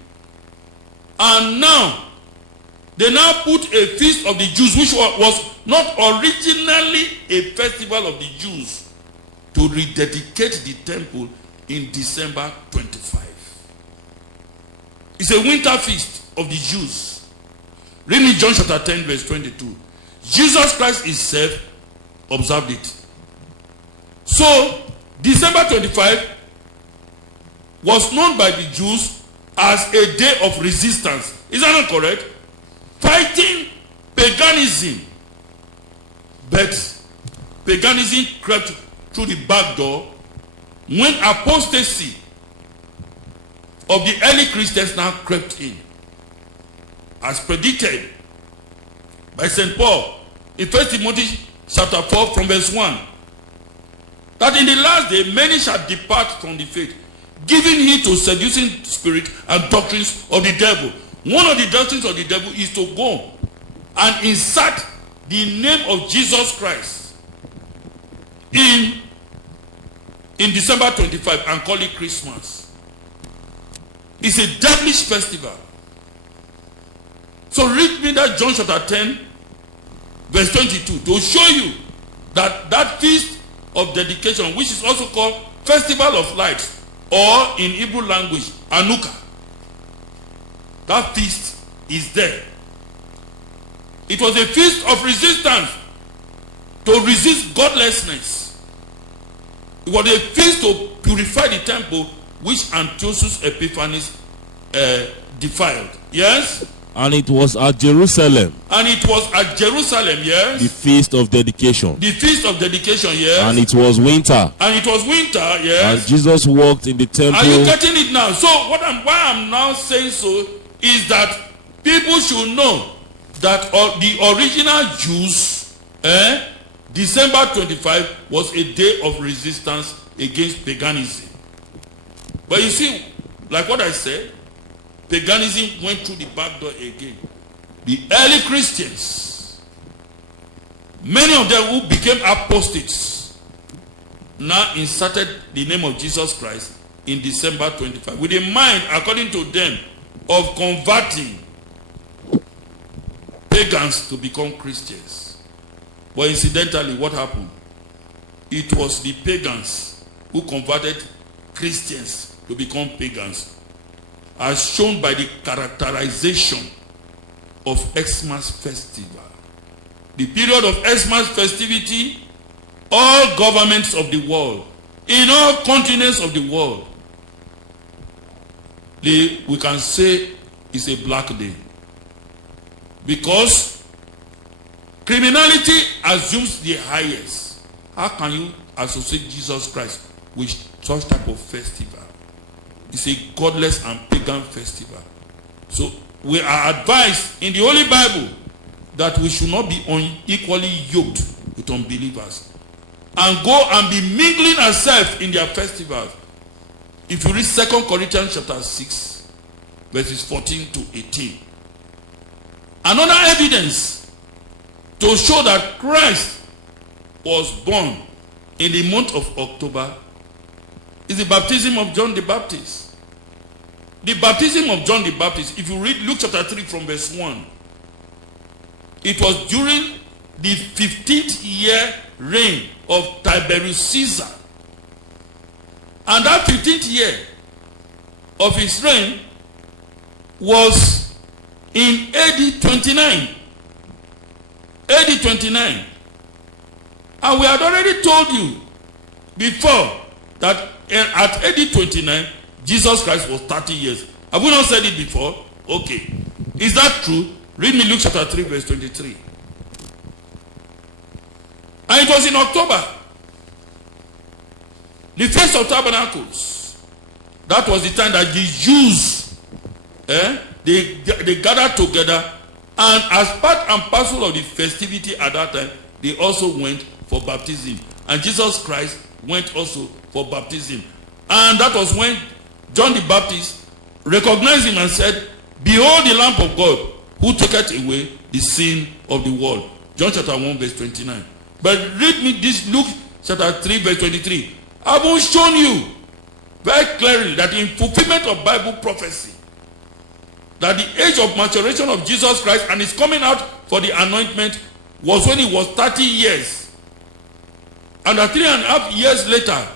And now, they now put a feast of the Jews, which was not originally a festival of the Jews, to rededicate the temple in December 25. It's a winter feast of the Jews. Read me John chapter 10 verse 22. Jesus Christ himself observed it. So, December 25 was known by the Jews as a day of resistance. Is that not correct? Fighting paganism. But paganism crept through the back door when apostasy of the early Christians now crept in. As predicted by St. Paul in 1 Timothy chapter 4 from verse 1. That in the last day many shall depart from the faith, giving heed to seducing spirit and doctrines of the devil. One of the doctrines of the devil is to go and insert the name of Jesus Christ in December 25 and call it Christmas. It's a devilish festival. So read me that John chapter 10 verse 22 to show you that that feast of dedication, which is also called Festival of Lights, or in Hebrew language, Hanukkah, that feast is there. It was a feast of resistance to resist godlessness. It was a feast to purify the temple which Antiochus Epiphanes defiled. Yes? And it was at Jerusalem. And it was at Jerusalem, yes. The feast of dedication. The feast of dedication, yes. And it was winter. And it was winter, yes. And Jesus walked in the temple. Are you getting it now? So why I'm now saying so is that people should know that the original Jews, December 25 was a day of resistance against paganism. But you see, like what I said, paganism went through the back door again. The early Christians, many of them who became apostates, now inserted the name of Jesus Christ in December 25 with a mind, according to them, of converting pagans to become Christians. But incidentally, what happened? It was the pagans who converted Christians to become pagans, as shown by the characterization of Xmas festival. the period of Xmas festivity, all governments of the world, in all continents of the world, we can say it's a black day. Because criminality assumes the highest. How can you associate Jesus Christ with such type of festival? It's a godless and pagan festival. So we are advised in the Holy Bible that we should not be unequally yoked with unbelievers and go and be mingling ourselves in their festivals. If you read 2 Corinthians chapter 6, verses 14 to 18. Another evidence to show that Christ was born in the month of October is the baptism of John the Baptist. The baptism of John the Baptist, if you read Luke chapter 3 from verse 1, it was during the 15th year reign of Tiberius Caesar. And that 15th year of his reign was in AD 29. AD 29. And we had already told you before that at AD 29, Jesus Christ was 30 years. Have we not said it before? Okay. Is that true? Read me Luke chapter 3 verse 23. And it was in October, the Feast of Tabernacles. That was the time that the Jews, they gathered together, and as part and parcel of the festivity at that time, they also went for baptism. And Jesus Christ went also for baptism. And that was when John the Baptist recognized him and said, "Behold the Lamb of God, who taketh away the sin of the world." John chapter 1 verse 29. But read me this Luke chapter 3 verse 23. I have shown you very clearly that in fulfillment of Bible prophecy, that the age of maturation of Jesus Christ and his coming out for the anointment was when he was 30 years. And that 3.5 years later,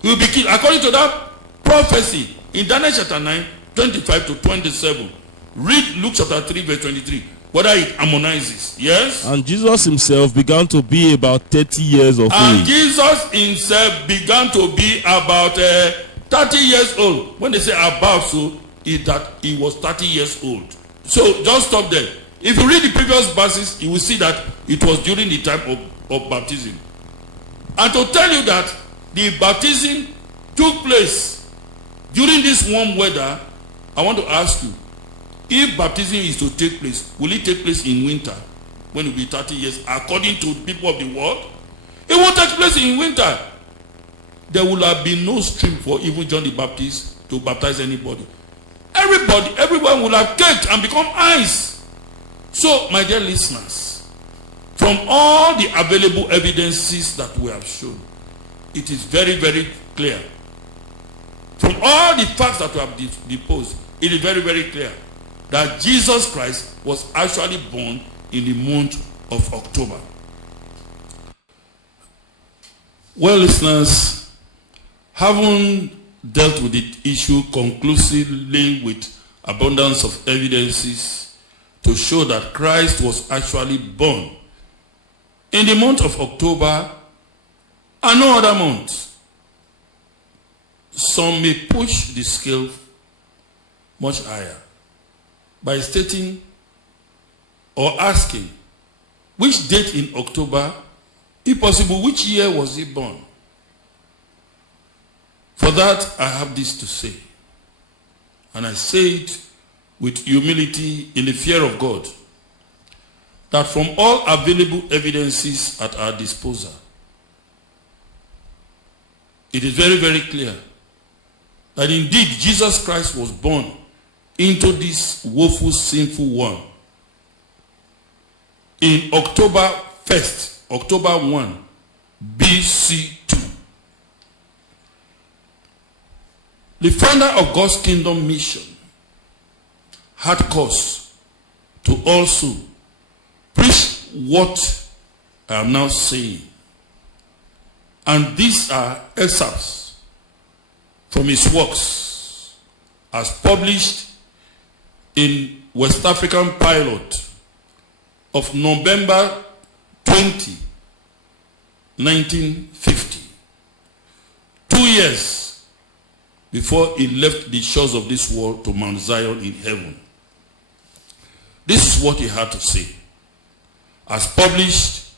he will be killed. According to that prophecy in Daniel chapter 9, 25 to 27. Read Luke chapter 3 verse 23. Whether it harmonizes. Yes? And Jesus himself began to be about 30 years of And age. Jesus himself began to be about 30 years old. When they say about, so is that he was 30 years old. So just stop there. If you read the previous verses, you will see that it was during the time of baptism. And to tell you that the baptism took place during this warm weather, I want to ask you, if baptism is to take place, will it take place in winter when it will be 30 years according to people of the world? It won't take place in winter. There will have been no stream for even John the Baptist to baptize anybody. Everyone will have caked and become ice. So, my dear listeners, from all the available evidences that we have shown, it is very, very clear. From all the facts that we have deposed, it is very, very clear that Jesus Christ was actually born in the month of October. Well, listeners, having dealt with the issue conclusively with abundance of evidences to show that Christ was actually born in the month of October and no other month, some may push the scale much higher by stating or asking which date in October, if possible, which year was he born? For that, I have this to say. And I say it with humility in the fear of God, that from all available evidences at our disposal, it is very, very clear that indeed Jesus Christ was born into this woeful, sinful one in October 1st, October 1, BC 2. The founder of God's kingdom mission had cause to also preach what I am now saying. And these are excerpts from his works as published in West African Pilot of November 20, 1950. 2 years before he left the shores of this world to Mount Zion in heaven. This is what he had to say, as published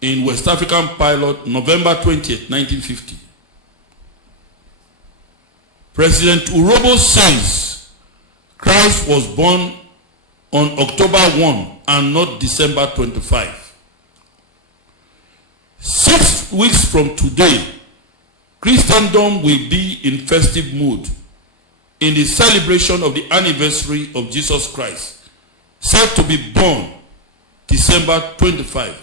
in West African Pilot, November 20th, 1950. President Urobo says Christ was born on October 1 and not December 25. 6 weeks from today, Christendom will be in festive mood in the celebration of the anniversary of Jesus Christ, said to be born December 25.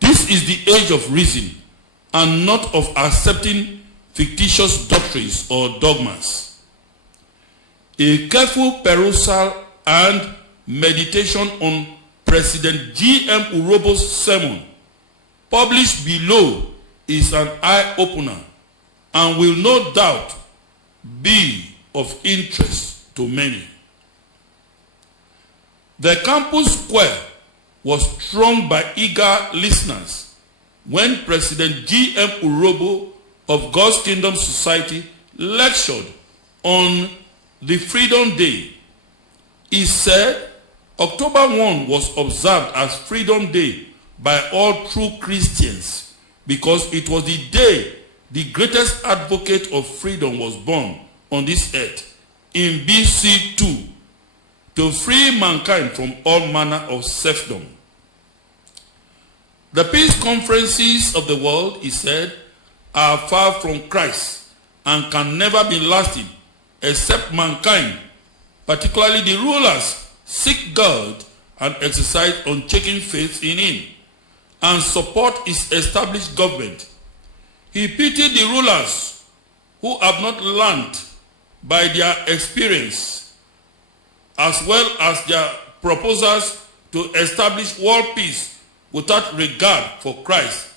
This is the age of reason and not of accepting fictitious doctrines or dogmas. A careful perusal and meditation on President G.M. Urobo's sermon, published below, is an eye-opener and will no doubt be of interest to many. The campus square was thronged by eager listeners when President G.M. Urobo of God's Kingdom Society lectured on the Freedom Day. He said October 1 was observed as Freedom Day by all true Christians because it was the day the greatest advocate of freedom was born on this earth in BC 2 to free mankind from all manner of serfdom. The peace conferences of the world, he said, are far from Christ and can never be lasting except mankind, particularly the rulers, seek God and exercise unshaken faith in him and support his established government. He pitied the rulers who have not learned by their experience, as well as their proposals to establish world peace without regard for Christ,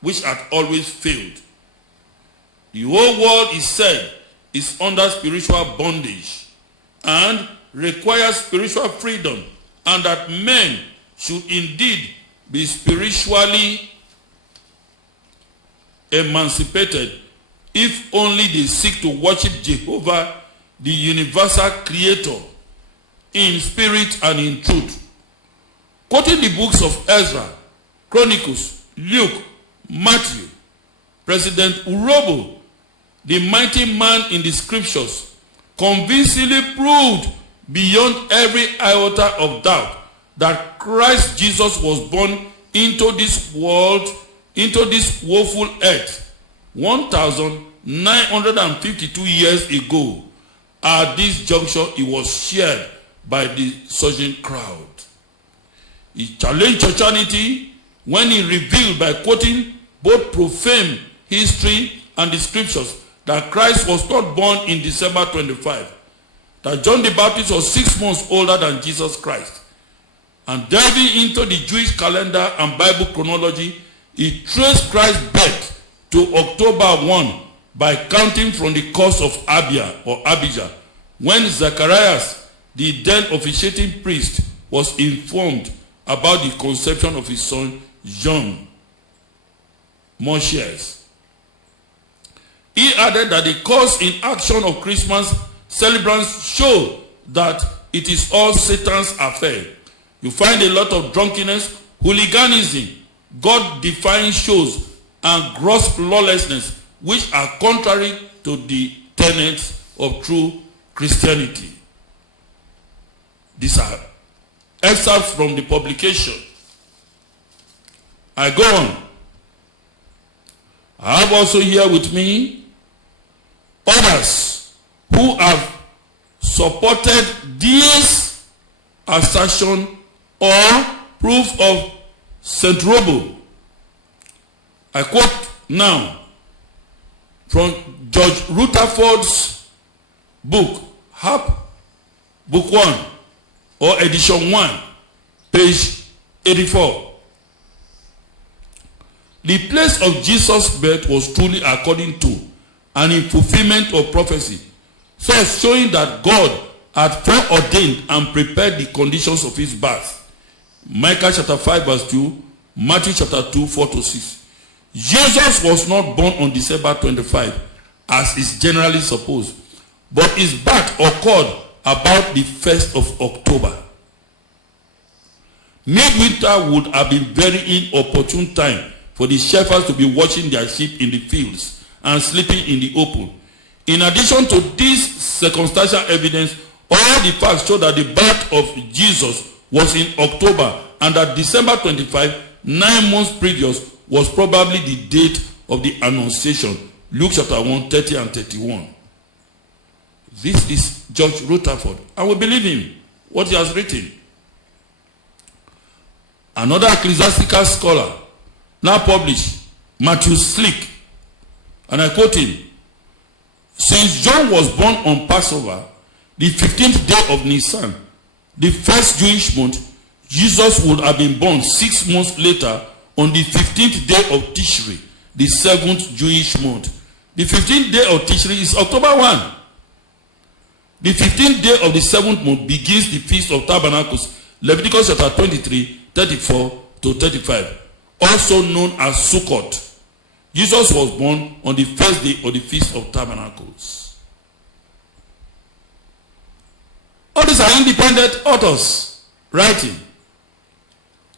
which had always failed. The whole world, he said, is under spiritual bondage and requires spiritual freedom, and that men should indeed be spiritually emancipated if only they seek to worship Jehovah, the universal creator, in spirit and in truth. Quoting the books of Ezra, Chronicles, Luke, Matthew, President Urobo, the mighty man in the scriptures, convincingly proved beyond every iota of doubt that Christ Jesus was born into this world, into this woeful earth, 1,952 years ago. At this juncture, he was shared by the surging crowd. He challenged churchianity when he revealed, by quoting both profane history and the scriptures, that Christ was not born in December 25, that John the Baptist was 6 months older than Jesus Christ. And diving into the Jewish calendar and Bible chronology, he traced Christ's birth to October 1 by counting from the course of Abijah, when Zacharias, the then officiating priest, was informed about the conception of his son John Moshiach. He added that the cause in action of Christmas celebrants show that it is all Satan's affair. You find a lot of drunkenness, hooliganism, God-defying shows, and gross lawlessness, which are contrary to the tenets of true Christianity. These are excerpts from the publication. I go on. I have also here with me others who have supported this assertion or proof of St. Urobo. I quote now from George Rutherford's book, HAP, Book 1, or Edition 1, page 84. The place of Jesus' birth was truly according to and in fulfillment of prophecy, so showing that God had foreordained and prepared the conditions of his birth. Micah chapter 5 verse 2, Matthew chapter 2, 4 to 6. Jesus was not born on December 25, as is generally supposed, but his birth occurred about the 1st of October. Midwinter would have been very inopportune time for the shepherds to be watching their sheep in the fields and sleeping in the open. In addition to this circumstantial evidence, all the facts show that the birth of Jesus was in October and that December 25, 9 months previous, was probably the date of the Annunciation. Luke chapter 1, 30 and 31. This is George Rutherford, and we believe him, what he has written. Another ecclesiastical scholar now published, Matthew Slick, and I quote him: since John was born on Passover, the 15th day of Nisan, the first Jewish month, Jesus would have been born 6 months later on the 15th day of Tishri, the 7th Jewish month. The 15th day of Tishri is October 1. The 15th day of the 7th month begins the Feast of Tabernacles, Leviticus chapter 23, 34 to 35, also known as Sukkot. Jesus was born on the first day of the Feast of Tabernacles. All these are independent authors writing.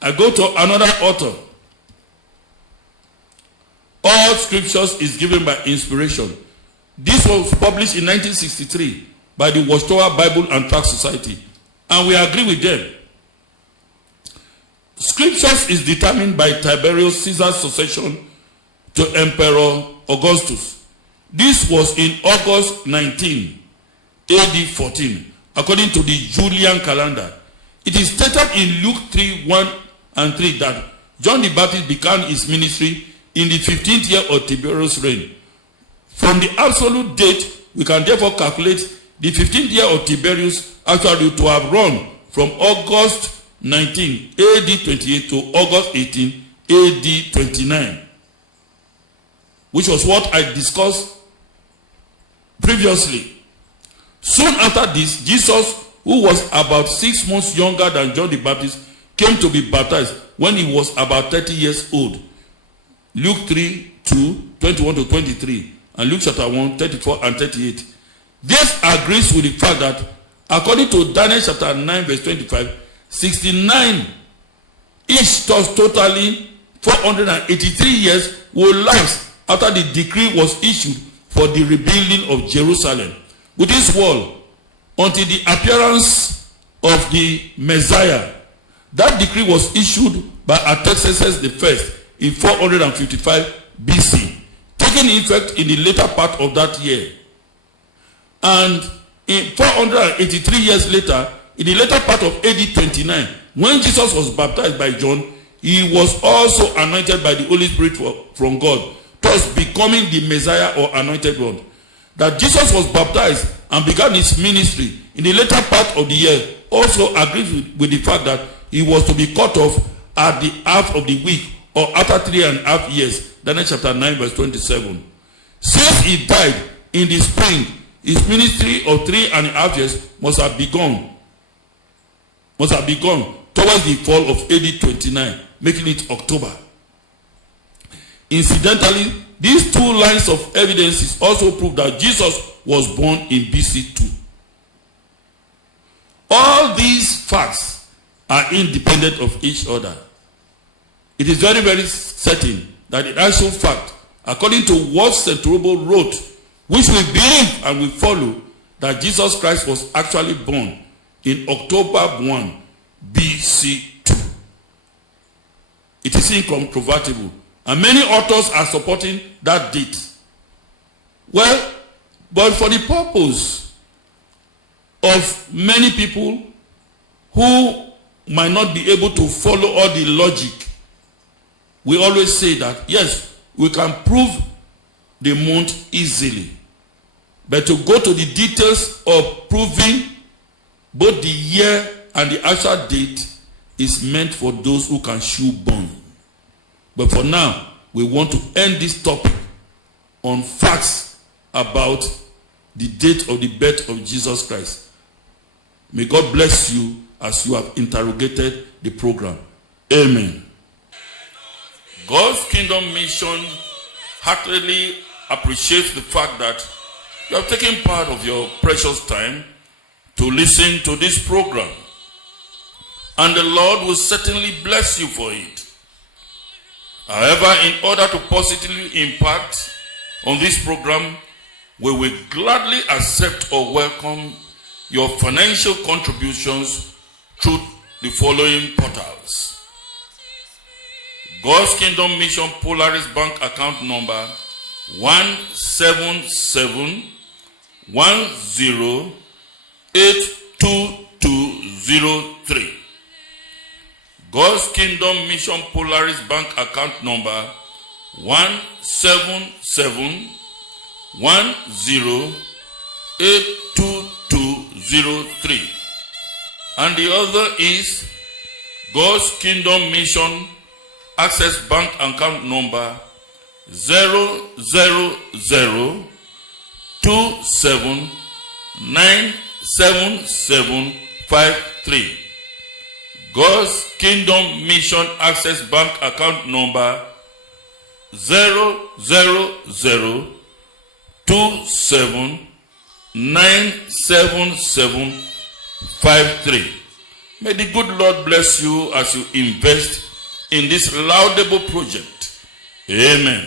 I go to another author. All scriptures is given by inspiration. This was published in 1963 by the Watchtower Bible and Tract Society, and we agree with them. Scriptures is determined by Tiberius Caesar's succession to Emperor Augustus. This was in August 19, AD 14, according to the Julian calendar. It is stated in Luke 3, 1 and 3 that John the Baptist began his ministry in the 15th year of Tiberius' reign. From the absolute date, we can therefore calculate the 15th year of Tiberius actually to have run from August 19, AD 28 to August 18, AD 29, which was what I discussed previously. Soon after this, Jesus, who was about 6 months younger than John the Baptist, came to be baptized when he was about 30 years old. Luke 3, 2, 21 to 23, and Luke chapter 1, 34 and 38. This agrees with the fact that, according to Daniel chapter 9, verse 25, 69 each totally 483 years will lapse after the decree was issued for the rebuilding of Jerusalem with this wall until the appearance of the Messiah. That decree was issued by Artaxerxes I in 455 BC, taking effect in the later part of that year. And in 483 years later, in the later part of AD 29, when Jesus was baptized by John, he was also anointed by the Holy Spirit from God, thus becoming the Messiah or anointed one. That Jesus was baptized and began his ministry in the later part of the year also agrees with the fact that he was to be cut off at the half of the week or after 3.5 years. Daniel chapter 9 verse 27. Since he died in the spring, his ministry of 3.5 years must have begun towards the fall of AD 29, making it October. Incidentally, these two lines of evidences also prove that Jesus was born in BC 2. All these facts are independent of each other. It is very, very certain that in actual fact, according to what St. Robert wrote, which we believe and we follow, that Jesus Christ was actually born in October 1, BC 2. It is incontrovertible, and many authors are supporting that date. Well, but for the purpose of many people who might not be able to follow all the logic, we always say that, yes, we can prove the month easily. But to go to the details of proving both the year and the actual date is meant for those who can chew bone. But for now, we want to end this topic on facts about the date of the birth of Jesus Christ. May God bless you as you have interrogated the program. Amen. God's Kingdom Mission heartily appreciates the fact that you have taken part of your precious time to listen to this program. And the Lord will certainly bless you for it. However, in order to positively impact on this program, we will gladly accept or welcome your financial contributions through the following portals. God's Kingdom Mission Polaris Bank account number 17710822203. God's Kingdom Mission Polaris Bank account number 17710822203. And the other is God's Kingdom Mission Access Bank account number 00027977753. God's Kingdom Mission Access Bank account number 00027977753. May the good Lord bless you as you invest in this laudable project. Amen.